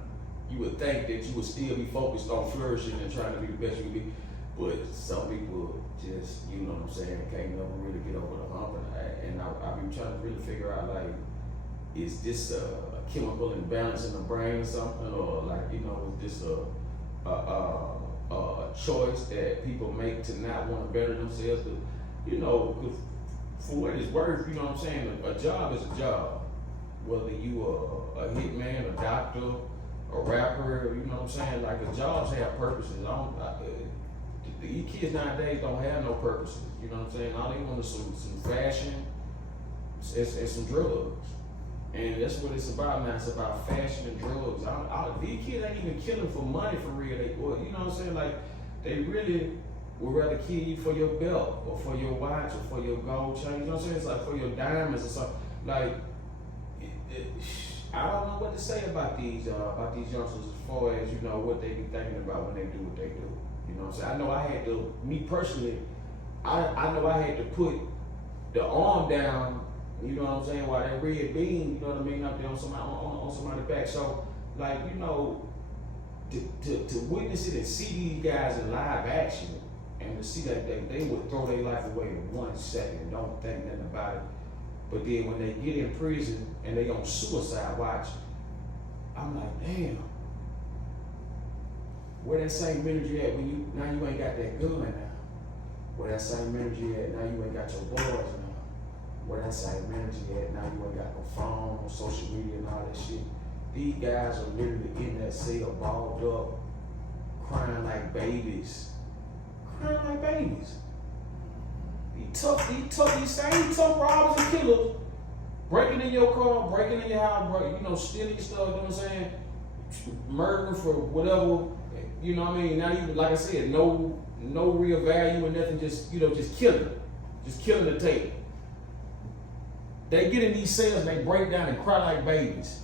you would think that you would still be focused on flourishing and trying to be the best you can be. But some people just, you know what I'm saying, can't never really get over the hump. And I've been trying to really figure out, like, is this a chemical imbalance in the brain or something? Or like, you know, is this a choice that people make to not want to better themselves? You know, cause for what it's worth, you know what I'm saying, a job is a job. Whether you a hitman, a doctor, a rapper, you know what I'm saying? Like the jobs have purposes. These kids nowadays don't have no purposes. You know what I'm saying? All they want is some fashion and some drugs. And that's what it's about now. It's about fashion and drugs. These kids ain't even killing for money for real. You know what I'm saying? Like they really would rather kill you for your belt or for your watch or for your gold chain. You know what I'm saying? It's like for your diamonds or something. Like I don't know what to say about these youngsters as far as, you know, what they be thinking about when they do what they do. You know what I'm saying? I know I had to, me personally, I know I had to put the arm down, you know what I'm saying, while that red beam, you know what I mean, up there on somebody's back. So, like, you know, to witness it and see these guys in live action and to see that they would throw their life away in 1 second and don't think nothing about it. But then when they get in prison and they on suicide watch, I'm like, damn. Where that same energy at when you ain't got that gun now? Where that same energy at now you ain't got your boys now? Where that same energy at now you ain't got no phone, no social media and all that shit? These guys are literally in that cell balled up, crying like babies. Crying like babies. These same tough robbers and killers breaking in your car, breaking in your house, you know, stealing stuff, you know what I'm saying? Murdering for whatever, you know what I mean? Not even, like I said, no real value and nothing, just, you know, just killing the tape. They get in these cells and they break down and cry like babies.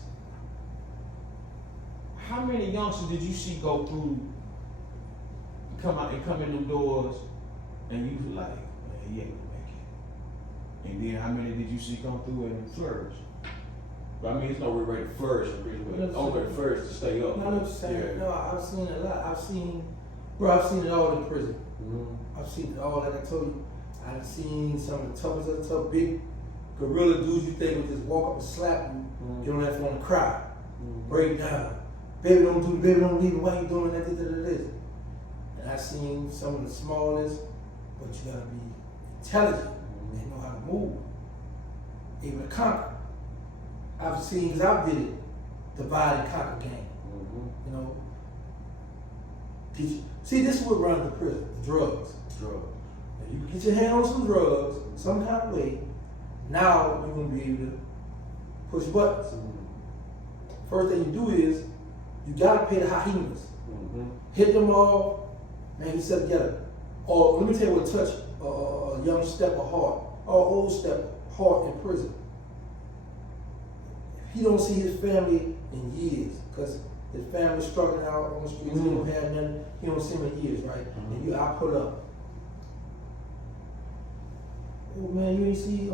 How many youngsters did you see go through, come in them doors, and you was like, man, he ain't gonna make it? And then how many did you see come through and flourish? But I mean, it's no real way to flourish in prison, but only to flourish to stay up. No, I've seen a lot. I've seen it all in prison. Mm-hmm. I've seen it all, like I told you. I've seen some of the toughest of the tough, big gorilla dudes you think would just walk up and slap you. Mm-hmm. You don't have to want to cry, break down. Baby, don't leave me. Why you doing that? And I've seen some of the smallest, but you gotta be intelligent. They know how to move, able to conquer. I've seen, because I did it, divide and conquer game. Mm-hmm. You know, see, this is what runs the prison: the drugs. Now, you get your hand on some drugs, some kind of way. Now you're gonna be able to push buttons. Mm-hmm. First thing you do is you gotta pay the hyenas. Mm-hmm. Hit them all, man. You set together. Or let me tell you what touch a young stepper heart, or old stepper heart in prison. He don't see his family in years, because his family's struggling out on the streets. Mm-hmm. He don't have nothing. He don't see them in years, right? Mm-hmm. And I put up. Oh man, you ain't see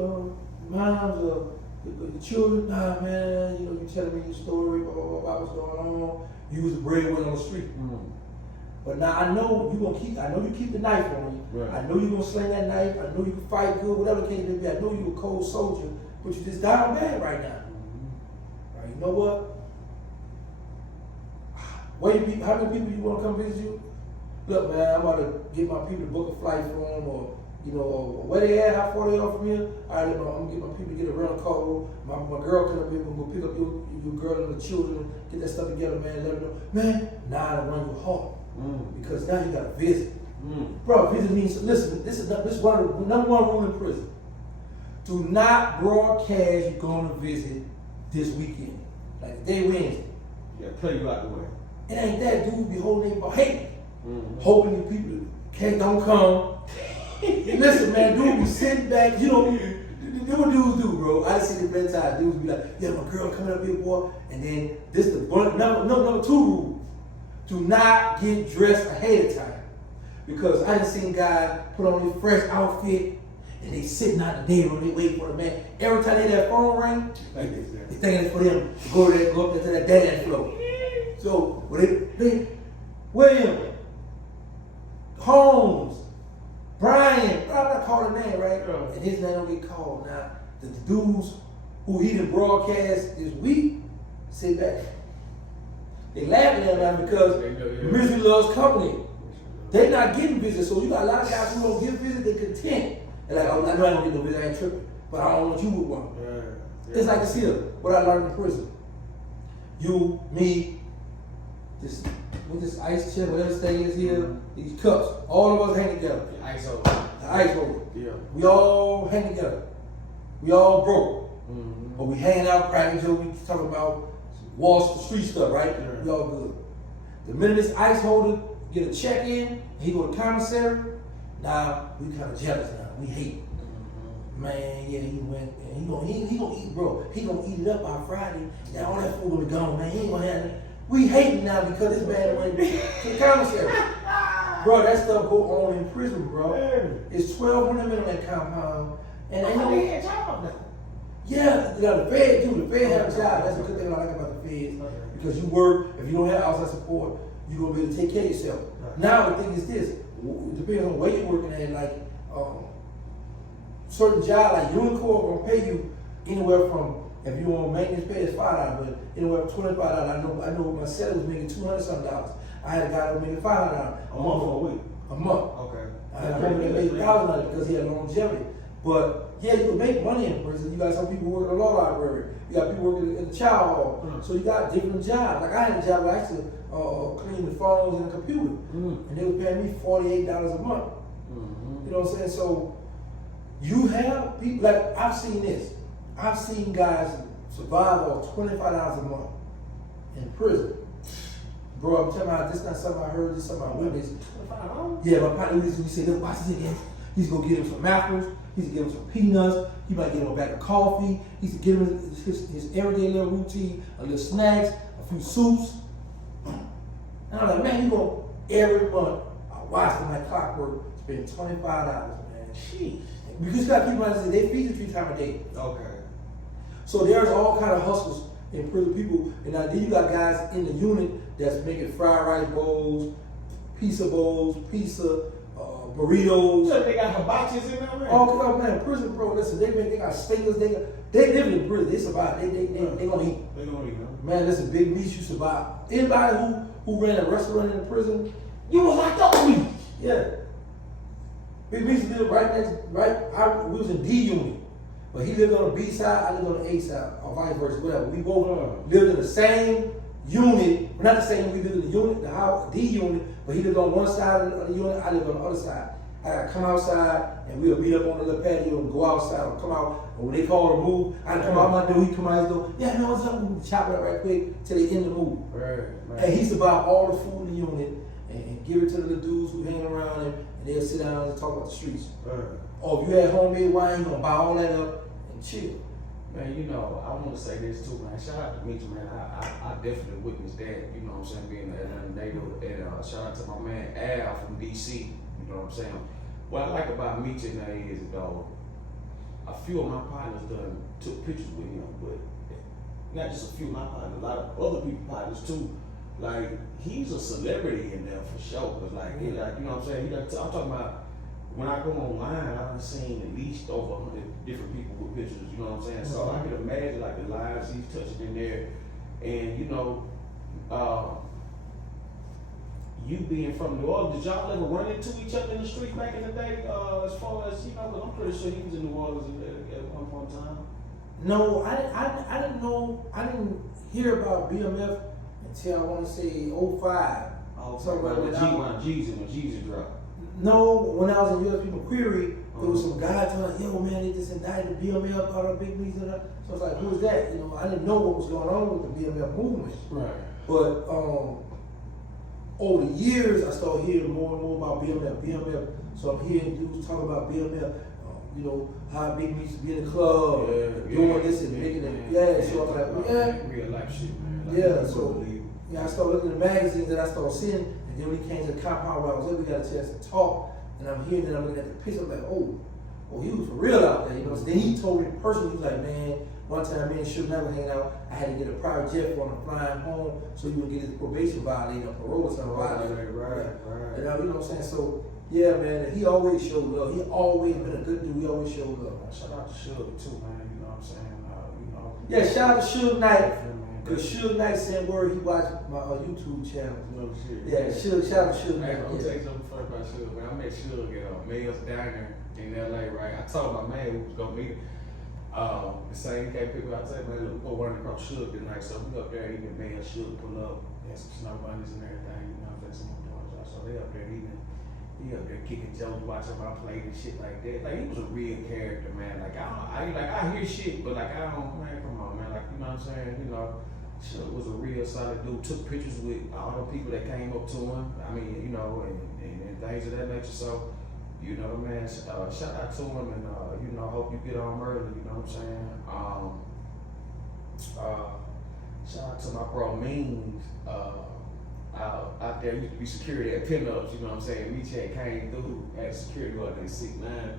moms or the children? Nah, man. You know, you telling me your story, blah blah blah. What's going on? You was a breadwinner on the street. Mm-hmm. But now I know you gonna keep. I know you keep the knife on you. Right. I know you gonna sling that knife. I know you can fight good, whatever the case may be. I know you a cold soldier, but you just down bad right now. You know what? How many people you want to come visit you? Look, man, I'm about to get my people to book a flight for them, or you know, or where they at, how far they are from here. All right, I'm gonna get my people to get a rental car. My girl come up here, we're gonna pick up your girl and the children, get that stuff together, man. Let them know, man. Now I run your heart because now you got to visit, bro. Visit means listen. This is one of the number one rule in prison. Do not broadcast you're going to visit this weekend. Like day Wednesday. Yeah, play you out the way. It ain't that dude be holding their hate. Hoping the people don't come. Listen, man, dude be sitting back, you know what dudes do, bro. I see the bedtime dudes be like, yeah, my girl coming up here, boy. And then this the number 2 rule. Do not get dressed ahead of time. Because I done seen guys put on his fresh outfit and they sitting out the day when they wait for the man. Every time they hear that phone ring, they thinking it's for them to go there, go up there to that dance floor. So when they William, Holmes, Brian, I'm not calling name, right? And his name don't get called. Now, the dudes who he done broadcast this week sit back. They laughing at him because misery loves company. They not getting visits, so you got a lot of guys who don't get visits, they content. They're like, oh, I know I don't get no visit, I ain't tripping, but I don't want you with one. It's like this here, what I learned in prison. You, me, this ice chip, whatever this thing is here, these cups, all of us hang together. The ice holder. The ice holder. Yeah. We all hang together. We all broke. But we hanging out, cracking jokes, we talking about Wall Street stuff, right? Yeah. We all good. The minute this ice holder get a check in, and he go to commissary, now we kind of jealous now. We hate. Man, yeah, he went and he gonna eat, bro. He gonna eat it up by Friday. Now all that food gonna be gone, man. He ain't gonna have it. We hating now because this man went to the commissary. Bro, that stuff go on in prison, bro. It's 1,200 men on that compound, and they know. had job now. Yeah, the Fed do. The Fed have a job. That's a good thing I like about the Feds. Because you work, if you don't have outside support, you're going to be able to take care of yourself. Now, the thing is this. It depends on where you're working at. Like, certain job, like Unicorn, going to pay you anywhere from, if you're on maintenance pay, it's $5, but anywhere from $25. I know my seller was making $200-something. I had a guy that was making $500 a month or a week? A month. Okay. I had a homie that made $1,000 because he had longevity. But yeah, you can make money in prison. You got some people working in the law library. You got people working in the child hall. So you got different jobs. Like I had a job where I used to clean the phones and the computer. And they were paying me $48 a month. You know what I'm saying? So you have people, like I've seen this. I've seen guys survive off $25 a month in prison. Bro, I'm telling you, this is not something I heard, this is something I witnessed. Yeah, my partner used to say, look, watch this again. He's gonna get him some apples. He's gonna give him some peanuts. He might get him a bag of coffee. He's gonna give him his everyday little routine, a little snacks, a few soups. And I'm like, man, you go every month. I watch them like clockwork, spend $25, man. Jeez. Because you got people that say they feed you 3 times a day. Okay. So there's all kind of hustles in prison people, and now then you got guys in the unit that's making fried rice bowls, pizza, burritos. So they got hibachis in there, man? Oh, man, prison, bro, listen, they got steakers, they live in prison, they survive, they gonna eat. They gonna eat, man. Man, listen, big meats, you survive. Anybody who ran a restaurant in the prison, You was locked up with me. yeah. Big meats lived we was in D unit. But he lived on the B side, I lived on the A side, or vice versa, whatever. We both lived in the same unit, not the same, we lived in the unit, the house, D unit, but he lived on one side of the unit, I lived on the other side. I gotta come outside, and we'll meet up on the little patio and go outside, or come out, and when they call to move, I come out my door, he come out his door, yeah, no, what's up, we chop it up right quick, till they end the move. Right. And he used to buy all the food in the unit, and give it to the dudes who hang around him, and they'll sit down and talk about the streets. Or if you had homemade wine, you gonna buy all that up, and chill. Man, you know, I want to say this too, man. Shout out to Mitchell, man. I definitely witnessed that, you know what I'm saying, being an Atlanta native. And shout out to my man Al from DC, you know what I'm saying. What I like about Mitchell now is, though, a few of my partners done took pictures with him, but not just a few of my partners, a lot of other people's partners too. Like, he's a celebrity in there for sure. Cause like, you know what I'm saying? I'm talking about, when I go online, I've seen at least over 100 different people with pictures, you know what I'm saying? So I can imagine like the lives he's touching in there. And you know, you being from New Orleans, did y'all ever run into each other in the street back in the day? As far as, you know, cause I'm pretty sure he was in New Orleans at one point in time. No, I didn't know, I didn't hear about BMF until I want to say 05. So when Jeezy dropped. No, when I was in USP McQuarrie, there was some guy telling, yo man, they just indicted the BMF out of big meetings. So I was like, who's that? You know, I didn't know what was going on with the BMF movement. Right. But over the years, I started hearing more and more about BMF. So I'm hearing dudes talking about BMF. You know, how big meets to be in the club, doing this and making it. So I'm like, real life shit, man. Like, so I started looking at the magazines that I started seeing. And then when we came to the compound where I was at, we got a chance to talk. And I'm hearing that, I'm looking at the picture, I'm like, oh, oh, he was for real out there, you know. So then he told me personally, he was like, man, one time me and Suge never hanging out, I had to get a private jet for him to fly him home so he would get his probation violated or parole or something violated. Right. You know what I'm saying? So, yeah, man, he always showed love. He always been a good dude. He always showed love. Shout out to Suge too, man. You know what I'm saying? Yeah, shout out to Suge Knight. Because Suge Knight sent word he watched my YouTube channel. No shit. Yeah, shout out to Suge Knight. Hey, I'm gonna tell you something funny about Suge, man. I met Suge at Mayor's Diner in LA, right? I told my man we was gonna meet him. The same can't pick up. I said, man, look, we'll go run across Suge tonight. So we up there eating, man. Suge pull up, had some snow bunnies and everything. You know, there's some more. So they up there eating. He up there kicking jokes, watching my plate and shit like that. Like he was a real character, man. Like I hear shit, but like I don't, man. Come on, man. Like you know what I'm saying? You know, Suge was a real solid dude. Took pictures with all the people that came up to him. I mean, you know, and things of that nature. So. You know, man, shout out to him and, you know, hope you get on early, you know what I'm saying? Shout out to my bro Means, out there, used to be security at Pinups, you know what I'm saying? Meechad came through, had security guard in 6'9".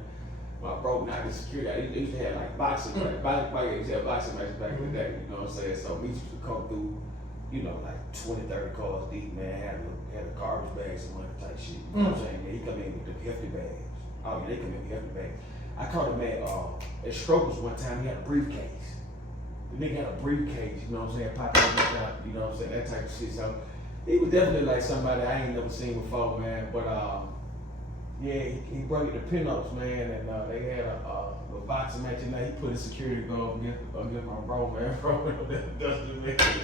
My bro, not the security, they used to have like boxing, right? They used to have boxing matches back in the day, you know what I'm saying? So Meech used to come through, you know, like 20, 30 cars deep, man, had a garbage bag, some money type shit, you know what I'm saying? Man, he come in with the hefty bags. Oh, yeah, they come in with hefty bags. I caught him at Strokers one time, he had a briefcase. The nigga had a briefcase, you know what I'm saying? Popped out, you know what I'm saying? That type of shit. So he was definitely like somebody I ain't never seen before, man. But yeah, he brought it to Pinups, man, and they had a boxing match and he put his security guard against my bro, man.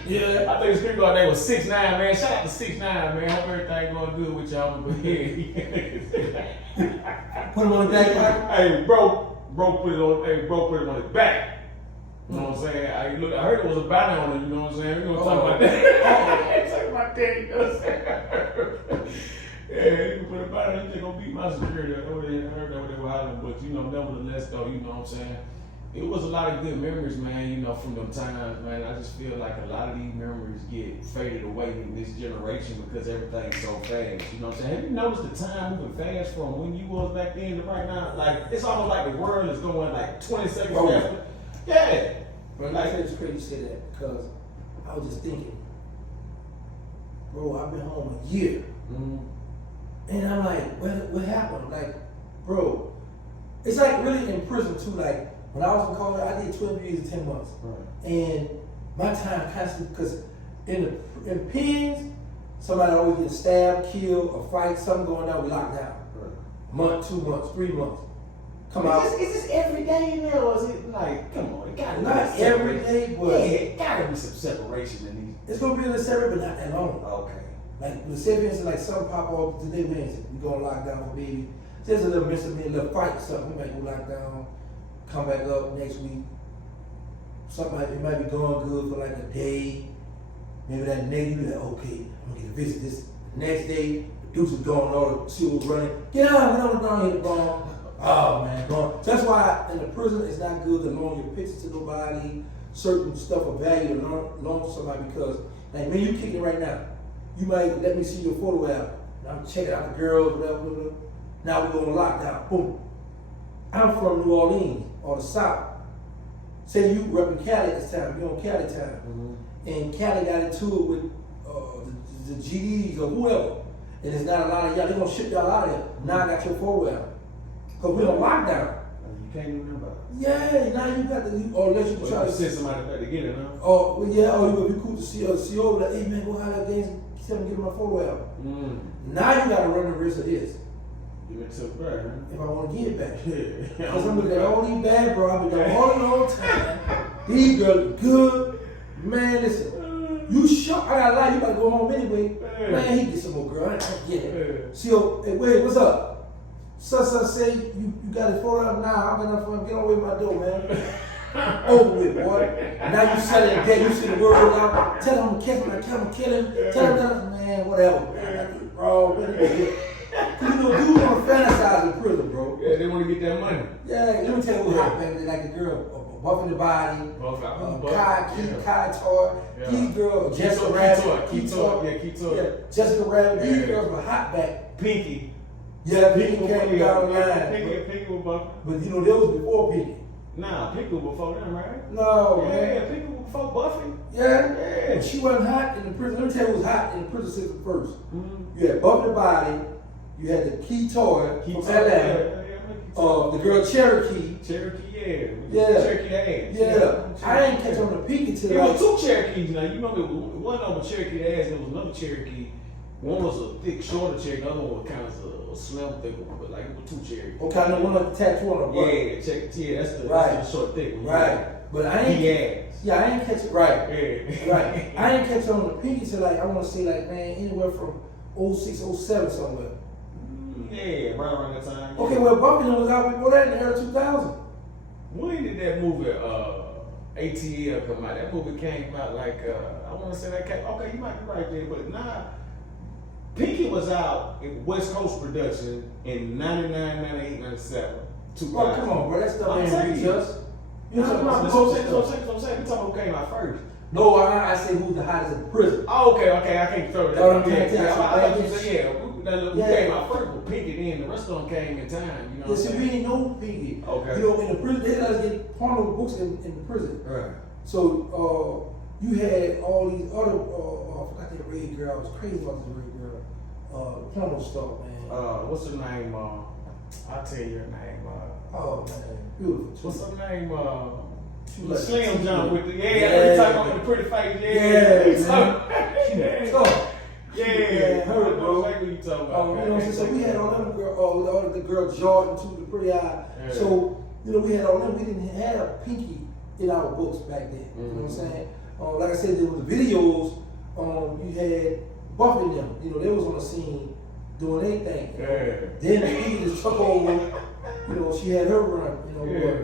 Yeah. I think the security guard name was 6'9", man. Shout out to 6'9", man. Hope everything going good with y'all. But yeah. Put him on the back. Hey, bro put it on his back. You know what I'm saying? I heard it was a bounty on it, you know what I'm saying? We're gonna talk about that. Talk about that, you know what I'm saying? Yeah, you put a bounty, you think gonna beat my security. I heard that they were hollering, but you know, nevertheless though, you know what I'm saying? It was a lot of good memories, man, you know, from them times, man. I just feel like a lot of these memories get faded away in this generation because everything's so fast. You know what I'm saying? Have you noticed the time moving fast from when you was back then to right now? Like, it's almost like the world is going like 20 seconds faster. Yeah. But like, it's crazy you say that because I was just thinking, bro, I've been home a year. Mm-hmm. And I'm like, what happened? Like, bro, it's like really in prison too. Like, when I was in college, I did 12 years and 10 months. Right. And my time constantly, because in pens, somebody always gets stabbed, killed, a fight, something going on, we locked down. Right. A month, 2 months, 3 months. Come out. Is this every day in there, or is it like, come on, it gotta be not every day, but yeah, it gotta be some separation in these. It's gonna be a little separate, but not that long. Okay. Like the say for instance, like something pop off today, Wednesday, we gonna lock down for baby. There's a little misdemeanor, a little fight, something, we might go lock down, come back up next week. Something it might be going good for like a day. Maybe that next you like, okay, I'm gonna get a visit this next day. The dudes are going, all the seals running. Get on, down here, gone. Oh man, gone. So that's why in the prison it's not good to loan your pictures to nobody, certain stuff of value to loan to somebody because like when you kicking right now, you might let me see your photo album. I'm checking out the girls, whatever. Now we're going to lockdown. Boom. I'm from New Orleans or the South. Say you repping Cali this time, you're on Cali time. Mm-hmm. And Cali got into it with the GDs or whoever. And there's not a lot of y'all, they're going to ship y'all out of here. Now I got your photo album. Because we're on lockdown. You can't even remember. Yeah, now you got to, or unless you try to send somebody back to get it, huh? Oh, well, yeah, or you would be cool to see over that, hey man, go out that things, tell me give me my photo album. Now you got to run the risk of this. Give it to the back, huh? If I want to get it back. Because I'm looking at all these bad bro, I've been doing all the long time. These girls good. Man, listen, you shocked. I got a lie, you got to go home anyway. Man, he get some more girl, I get it. See, hey, wait, what's up? Son say you got his photo up now. I'm gonna get away with my door, man. Over with, boy. Now you selling dead. You see the word out. Tell him to catch me. Tell him to kill him. Tell him, man, whatever. Man, bro, what is it? You know, dudes want to fantasize in prison, bro. Yeah, they want to get that money. Yeah, let me tell you what happened. They like a girl, buff in the body, Kai Toy. These girls, Jessica Rabbit, Key Toy. Jessica Rabbit. These girls were hot back. Pinky. Yeah, Pinky came down the line. Pinky was bumping. But you know, that was before Pinky. Nah, Pinky was before them, right? No, man. Yeah, Pinky was before Buffy. Yeah. Yeah. She wasn't hot in the prison. Let me tell you who was hot in the prison system first. Mm-hmm. You had Buffy the Body. You had the Key Toy from Atlanta. The girl Cherokee. Cherokee, yeah. Cherokee ass. Yeah. I didn't catch on the Pinky till It like... was two Cherokees now. You remember one of them Cherokee ass, there was another Cherokee. One was a thick, shorter Cherokee, the other one was kind of a slim, thick one, but like it was two Cherokees. Okay, I know one of the tattoo on the butt. Yeah, that's the short, thick one. Right. But I ain't... Yeah, I ain't catch it. Right. Yeah. Right. I ain't catch on the Pinky till like, I want to say like, man, anywhere from 06, 07 somewhere. Yeah, right around that time. Okay, well, Buffy was out before that in the early 2000. When did that movie ATL come out? That movie came out like I want to say that came. Okay, you might be right there, but nah. Pinky was out in West Coast production in 99, 98, 97, 2000. Oh, come on, bro, that stuff ain't reach us. You know what I'm saying? You talking about who came out first? No, I said who's the hottest in prison. Oh, okay, I can't throw that. No, I'm trying to tell you. I thought you said who came out first was Pinky, then the rest of them came in time. You know what I'm see, saying? we ain't know Pinky. Okay. You know, in the prison, they let us get porno books in the prison. Right. So you had all these other, I forgot that red girl. I was crazy about this red girl. Porno stuff, man. What's her name? I'll tell you her name. Oh man, beautiful. What's her name? She The was Slim Jump with the yeah, talking about the pretty face. She was tough. Yeah, her, bro. Like what you talking about? You know what I'm saying? So we had all them girls, all the girl Jordan too, the pretty eye. Yeah. So you know we had all them. We didn't have Pinky in our books back then. You know what I'm saying? Like I said, there was the videos. You had Buffy and them. You know they was on the scene doing their thing. Yeah. Then Pinky just took over. You know she had her run. You know. Yeah.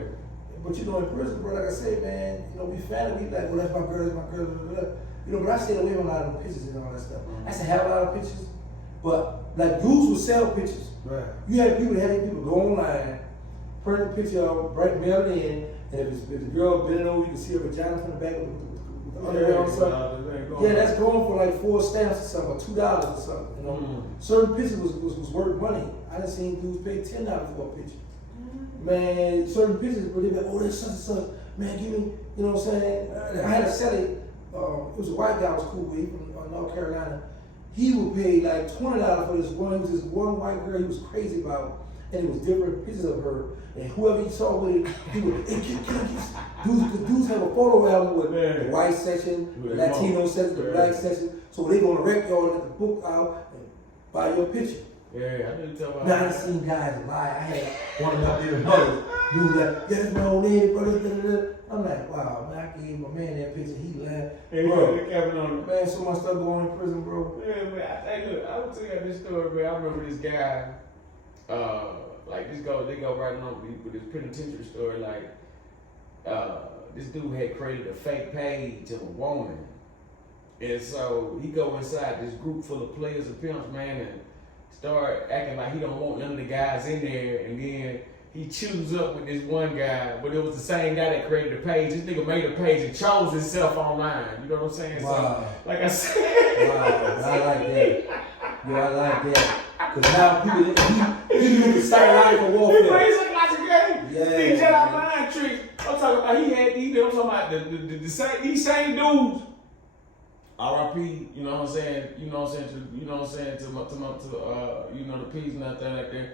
But you know in prison, bro, like I said, man, you know we family. We like, well that's my girl, that's my girl. Blah, blah, blah. You know, but I stayed away from a lot of them pictures and all that stuff. I used to have a lot of pictures, but like dudes would sell pictures. Right. You had people go online, print a picture of, mail it in, and if the girl bending over, you can see her vagina from the back with the underwear or something. Yeah, that's going for like 4 stamps or something, or $2 or something. You know, certain pictures was worth money. I done seen dudes pay $10 for a picture. Man, certain pictures, but they be like, oh, that's such and such. Man, give me, you know what I'm saying? I had to sell it. It was a white guy I was cool with, he from North Carolina. He would pay like $20 for this one. It was this one white girl he was crazy about, and it was different pictures of her. And whoever he saw with it, he would, hey, dudes have a photo album with the white section, the Latino section, the black section. So when they go on the record yard and get the book out and buy your picture. Yeah, I didn't tell about now I seen guys lie. I had one of my dear brothers do that. Yeah, that's my old lady, brother. I'm like, wow, man, I gave my man that picture. He laughed. Hey, bro, man, so much stuff going on in prison, bro. Yeah, man. Look, I will tell you this story, man. I remember this guy. They go right on with this penitentiary story. Like, this dude had created a fake page of a woman, and so he go inside this group full of players and pimps, man, and start acting like he don't want none of the guys in there, and then he choose up with this one guy, but it was the same guy that created the page. This nigga made a page and chose himself online. You know what I'm saying? Wow. So, like I said. Wow, I like that. Yeah, I like that. Because now people, he knew the psychological warfare. He plays like lots of games. Yeah. These Jedi mind tricks. I'm talking about I'm talking about these same dudes. R.I.P. You know what I'm saying? You know what I'm saying? To the peace and everything like that.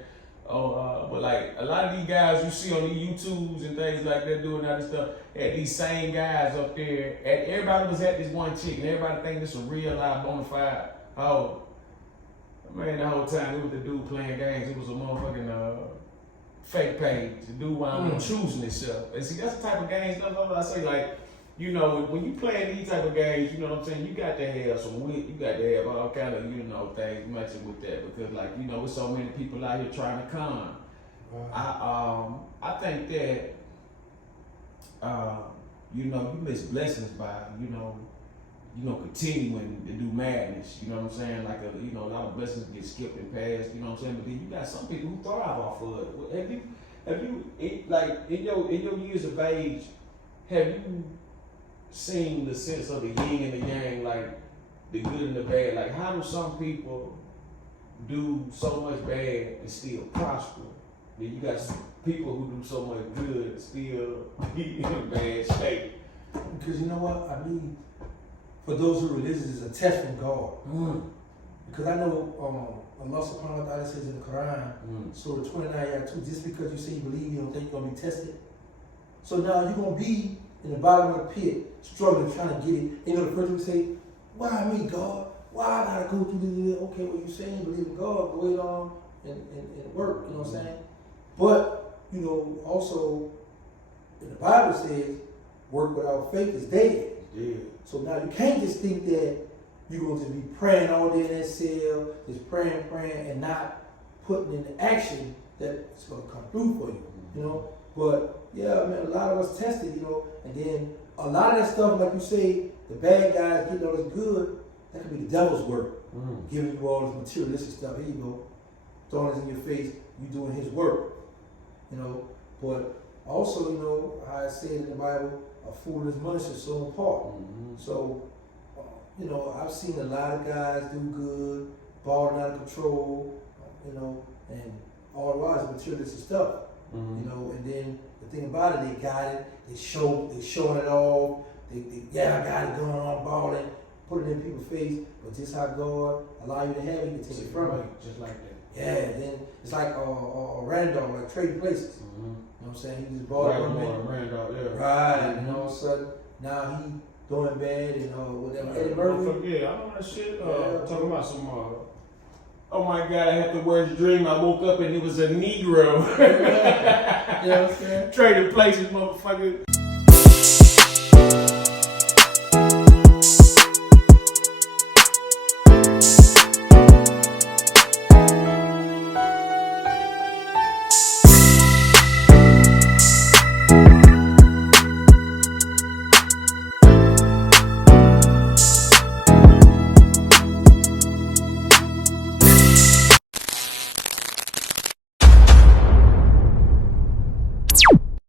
But like a lot of these guys you see on these YouTubes and things like that doing all this stuff, had these same guys up there. Everybody was at this one chick, and everybody think this a real live bona fide. Oh, man, the whole time it was the dude playing games. It was a motherfucking fake page. The dude wound up choosing himself. And see, that's the type of games. That's what I say. Like, you know, when you playing these type of games, you know what I'm saying? You got to have some wit. You got to have all kind of, you know, things matching with that. Because, like, you know, with so many people out here trying to con. Wow. I think that, you know, you miss blessings by, you know, continuing to do madness. You know what I'm saying? Like, a lot of blessings get skipped and passed. You know what I'm saying? But then you got some people who thrive off of it. Have you, like, in your years of age, have you seen the sense of the yin and the yang, like the good and the bad? Like, how do some people do so much bad and still prosper. Then you got people who do so much good and still be in bad shape. Because you know what? I mean, for those who are religious, it's a test from God. Because I know Allah subhanahu wa ta'ala says in the Quran, Surah 29, ayah 2, just because you say you believe, you don't think you're going to be tested. So now you're going to be in the bottom of the pit, struggling, trying to get it. You know, the person will say, why me, God? Why I got to go through this? Okay, what you saying, you believe in God, go ahead on and work, you know what I'm saying? But, you know, also, the Bible says, work without faith is dead. Yeah. So now you can't just think that you're going to be praying all day in that cell, just praying, and not putting into action that it's going to come through for you, you know? But yeah, man, a lot of us tested, you know, and then a lot of that stuff, like you say, the bad guys getting all this good, that could be the devil's work, giving you all this materialistic stuff. Here you go, throwing it in your face, you doing his work, you know? But also, you know, how it said in the Bible, a fool and his money should sow in part. So, you know, I've seen a lot of guys do good, balling out of control, you know, and all the while it's materialistic stuff, you know. And then the thing about it, they got it, they showing it off. Yeah, I got it going on, balling, put it in people's face. But just how God allow you to have it, you can take it from you. Just like that. Yeah, then it's like a random, like trading places. You know what I'm saying? He just bought it from me. Right, and all of a sudden, now he doing bad and whatever. Eddie Murphy. Yeah, I know that shit. Talking about some, oh my God, I had the worst dream. I woke up and it was a Negro. You know what I'm saying? Trading places, motherfucker.